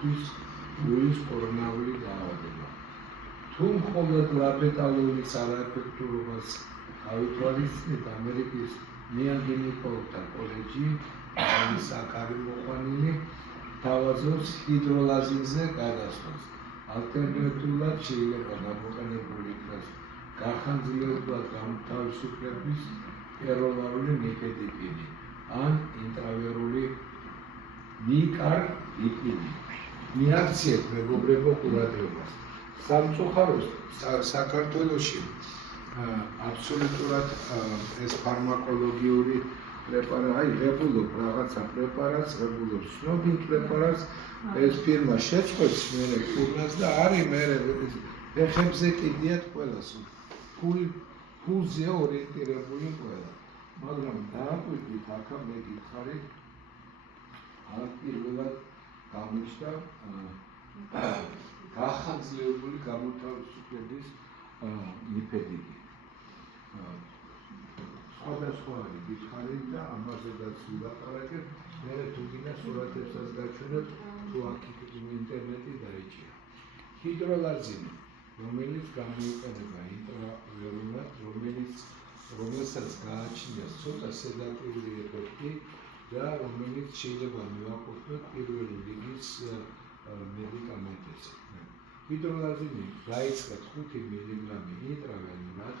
გულის კორონარული დაავადება. თუ მხოლოდ ლაბეტალურის არაეფექტურობას გავითვალისწინებთ, ამერიკის ნეოგინეკოლოგთა კოლეჯი, რომელიც აქ არის მოყვანილი, თავაზობს ჰიდროლაზინზე გადასვლას. ალტერნატიულად შეიძლება გამოყენებული იქნას გახანძლებულად გამთავისუფლების პეროლარული ნიფედიპინი ან ინტრავენული ნიკარდიპინი. მიაქციეთ მეგობრებო ყურადღებას. სამწუხაროდ საქართველოში აბსოლუტურად ეს ფარმაკოლოგიური პრეპარატი, აი ღებულობ რაღაცა პრეპარატს, ღებულობ ცნობილ პრეპარატს, ეს ფირმა შეწყვეტს მერე ფურნას და არის მერე ეხებზე კიდიათ ყველას. ფულზე ორიენტირებული ყველა. მაგრამ დააკვირდით აქა მე გითხარით, აქ პირველად გამოჩნდა გახანძლებული გამოთავისუფლების ნიფედიპინი. სხვადასხვა არის გითხარით და ამაზედაც ვილაპარაკებ, მერე თუ გინდა სურათებსაც გაჩვენებ, თუ აქ ინტერნეტი დაიჭირა. ჰიდროლაზინი, რომელიც გამოიყენება ინტრავენულად, რომელსაც გააჩნია ცოტა სედატიური ეფექტი, და რომელიც შეიძლება მივაკუთვნოთ პირველი რიგის მედიკამენტებზე. ჰიდროლაზინი დაიწყება 5 მილიგრამი ინტრავენულად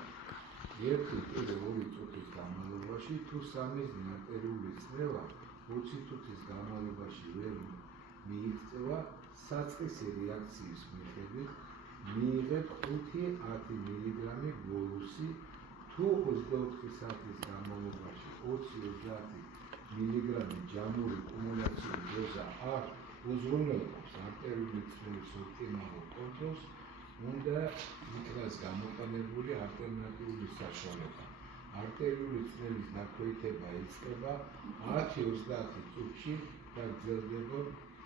1-2 წუთის განმავლობაში, თუ 3 არტერიული წნევა 20 წუთის განმავლობაში ვერ მიიღწევა, საწყისი რეაქციის მიხედვით მიიღეთ 5-10 მილიგრამი ბოლუსი, თუ 24 საათის განმავლობაში 20-30 მილიგრამი ჯამური კუმულაციური დოზა არ უზრუნველყოფს არტერიული წნევის ოპტიმალურ კონტროლს, უნდა იქნას გამოყენებული ალტერნატიული საშუალება. არტერიული წნევის დაქვეითება იწყება 10-30 წუთში და გრძელდება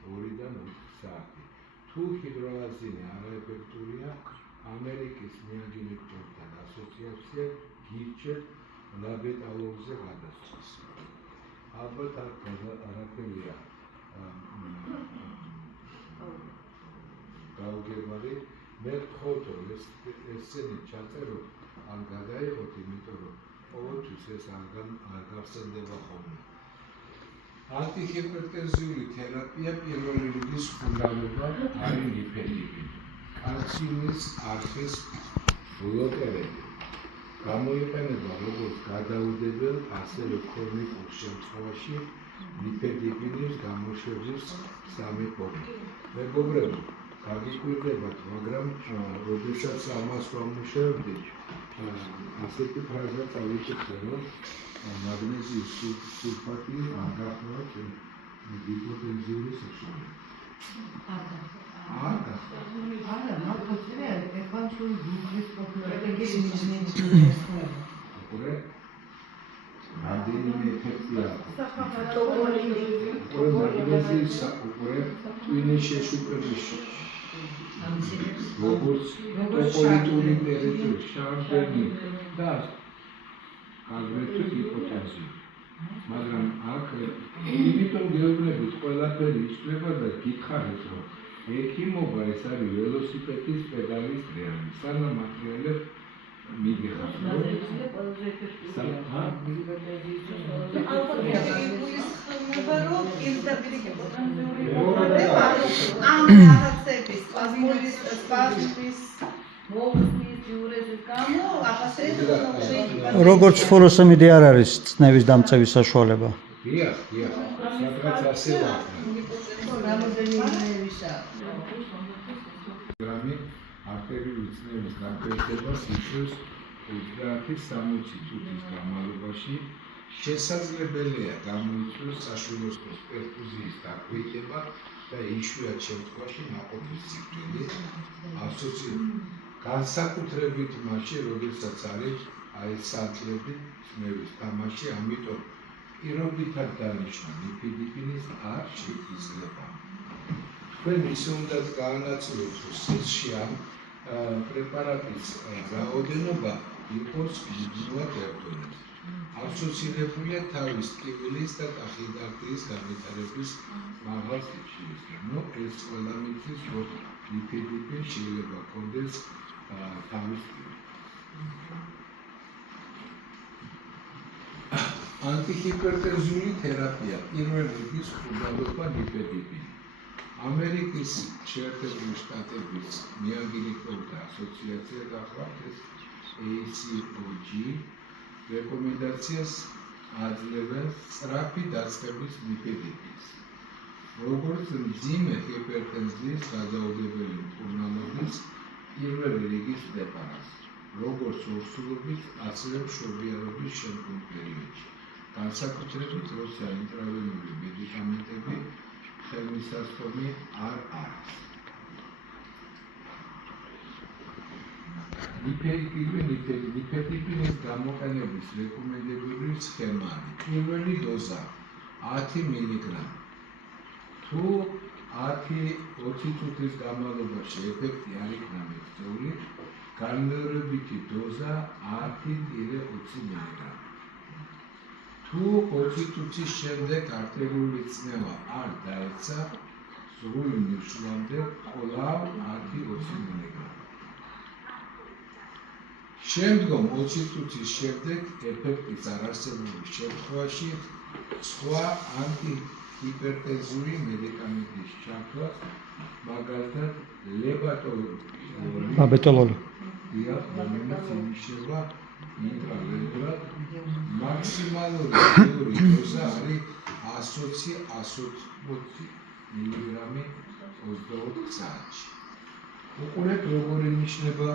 2-დან 4 საათი. თუ ჰიდროლაზინი არაეფექტურია, ამერიკის ნეოგინეკოლოგთა ასოციაცია გირჩევთ ლაბეტალოვზე გადასვლას. ალბათ არაფერია გაუგებარი, მე ვთხოვთ, რომ ესენი ჩაწეროთ, ან გადაიღოთ, იმიტომ რომ ყოველთვის ეს არ გავსენდება ხოლმე. ანტიჰიპერტენზიული თერაპია პირველი რიგის უნარობა არის ნიფედიპინი. კალციუმის არხის ბლოკერები. გამოიყენება როგორც გადაუდებელ, ასევე ქრონიკულ შემთხვევაში ნიფედიპინის გამოშვების სამი ფორმა. მეგობრებო, გაგიკვირდებათ, მაგრამ როდესაც ამას ვამუშავებდით, ასეთი ფრაზა წავიკითხე, რომ მაგნეზიის სულფატი არ გახსნათ ჰიპოტენზიური საშუალება. არ გახსნათ. არა, მაგოწია, ეხლა თუ გუგლის პროფილაქტიკის უკვე რამდენიმე ეფექტი აქვს. მაგნეზიის უკვე ტვინის შეშუპების როგორც ოპოლიტური ტერიტორია, შარდენი და აგრეთვე ჰიპოტენზია. მაგრამ აქ იმიტომ გეუბნებით, ყველაფერი იცვლება და გითხარით, რომ ექიმობა ეს არის ველოსიპედის პედალის რეალი. სანამ მატერიალებს მიდიხართ, როგორც ფუროსემიდი არ არის წნევის დამწევის საშუალება. დიახ, სადღაც ასე გრამი არტერიული წნევის დაქვეითებას იწვევს 30-60 წუთის განმავლობაში. შესაძლებელია გამოიწვიოს საშვილოსნოს პერფუზიის დაქვეითება და იშვიათ შემთხვევაში ნაყოფის სიკვდილი ასოცირებული. განსაკუთრებით მაშინ, როდესაც არის სანთლები წნევის თამაში, ამიტომ პირობითად დანიშნა ნიფედიპინის არ შეიძლება. თქვენ ისე უნდა გაანაწილოთ, რომ სისხლში ამ პრეპარატის რაოდენობა იყოს მუდმივად ერთდროულად. ასოცირებულია თავის ტკივილის და ტახიკარდიის განვითარების მაღალ სიხშირესთან. ეს ყველა მიწის, რომ ნიფედიპინი შეიძლება ჰქონდეს თავის ტკივილს. ანტიჰიპერტენზიული თერაპია პირველი რიგის უნარობა ნიფედიპინი. ამერიკის შეერთებული შტატების ნეოგინეკოლოგთა ასოციაცია გახლავთ ACOG რეკომენდაციას აძლევენ სწრაფი დაწყების ნიფედიპინს, როგორც მძიმე ჰიპერტენზიის გადაუდებელი მკურნალობის პირველი რიგის პრეპარატს, როგორც ორსულობის, ასევე მშობიარობის შემდგომ პერიოდში. განსაკუთრებით, როცა ინტრავენული მედიკამენტები ხელმისაწვდომი არ არის. ნიფედიპინის გამოყენების რეკომენდებული სქემა არის: პირველი დოზა 10 მილიგრამი. თუ 10-20 წუთის განმავლობაში ეფექტი არ იქნა მიღწეული, განმეორებითი დოზა 10-20 მილიგრამი. თუ 20 წუთის შემდეგ არტერიული წნევა არ დაეცა, სრული ნიშნამდე კვლავ 10-20 მილიგრამი. შემდგომ 20 წუთის შემდეგ ეფექტის არარსებობის შემთხვევაში სხვა ანტიჰიპერტენზიული მედიკამენტის ჩართვას, მაგალითად ბაბეტოლოლი. რომელიც იმუშავა ინტრავენურად, მაქსიმალური დოზა არის 120 მილიგრამი 24 საათში. უყურეთ როგორ ინიშნება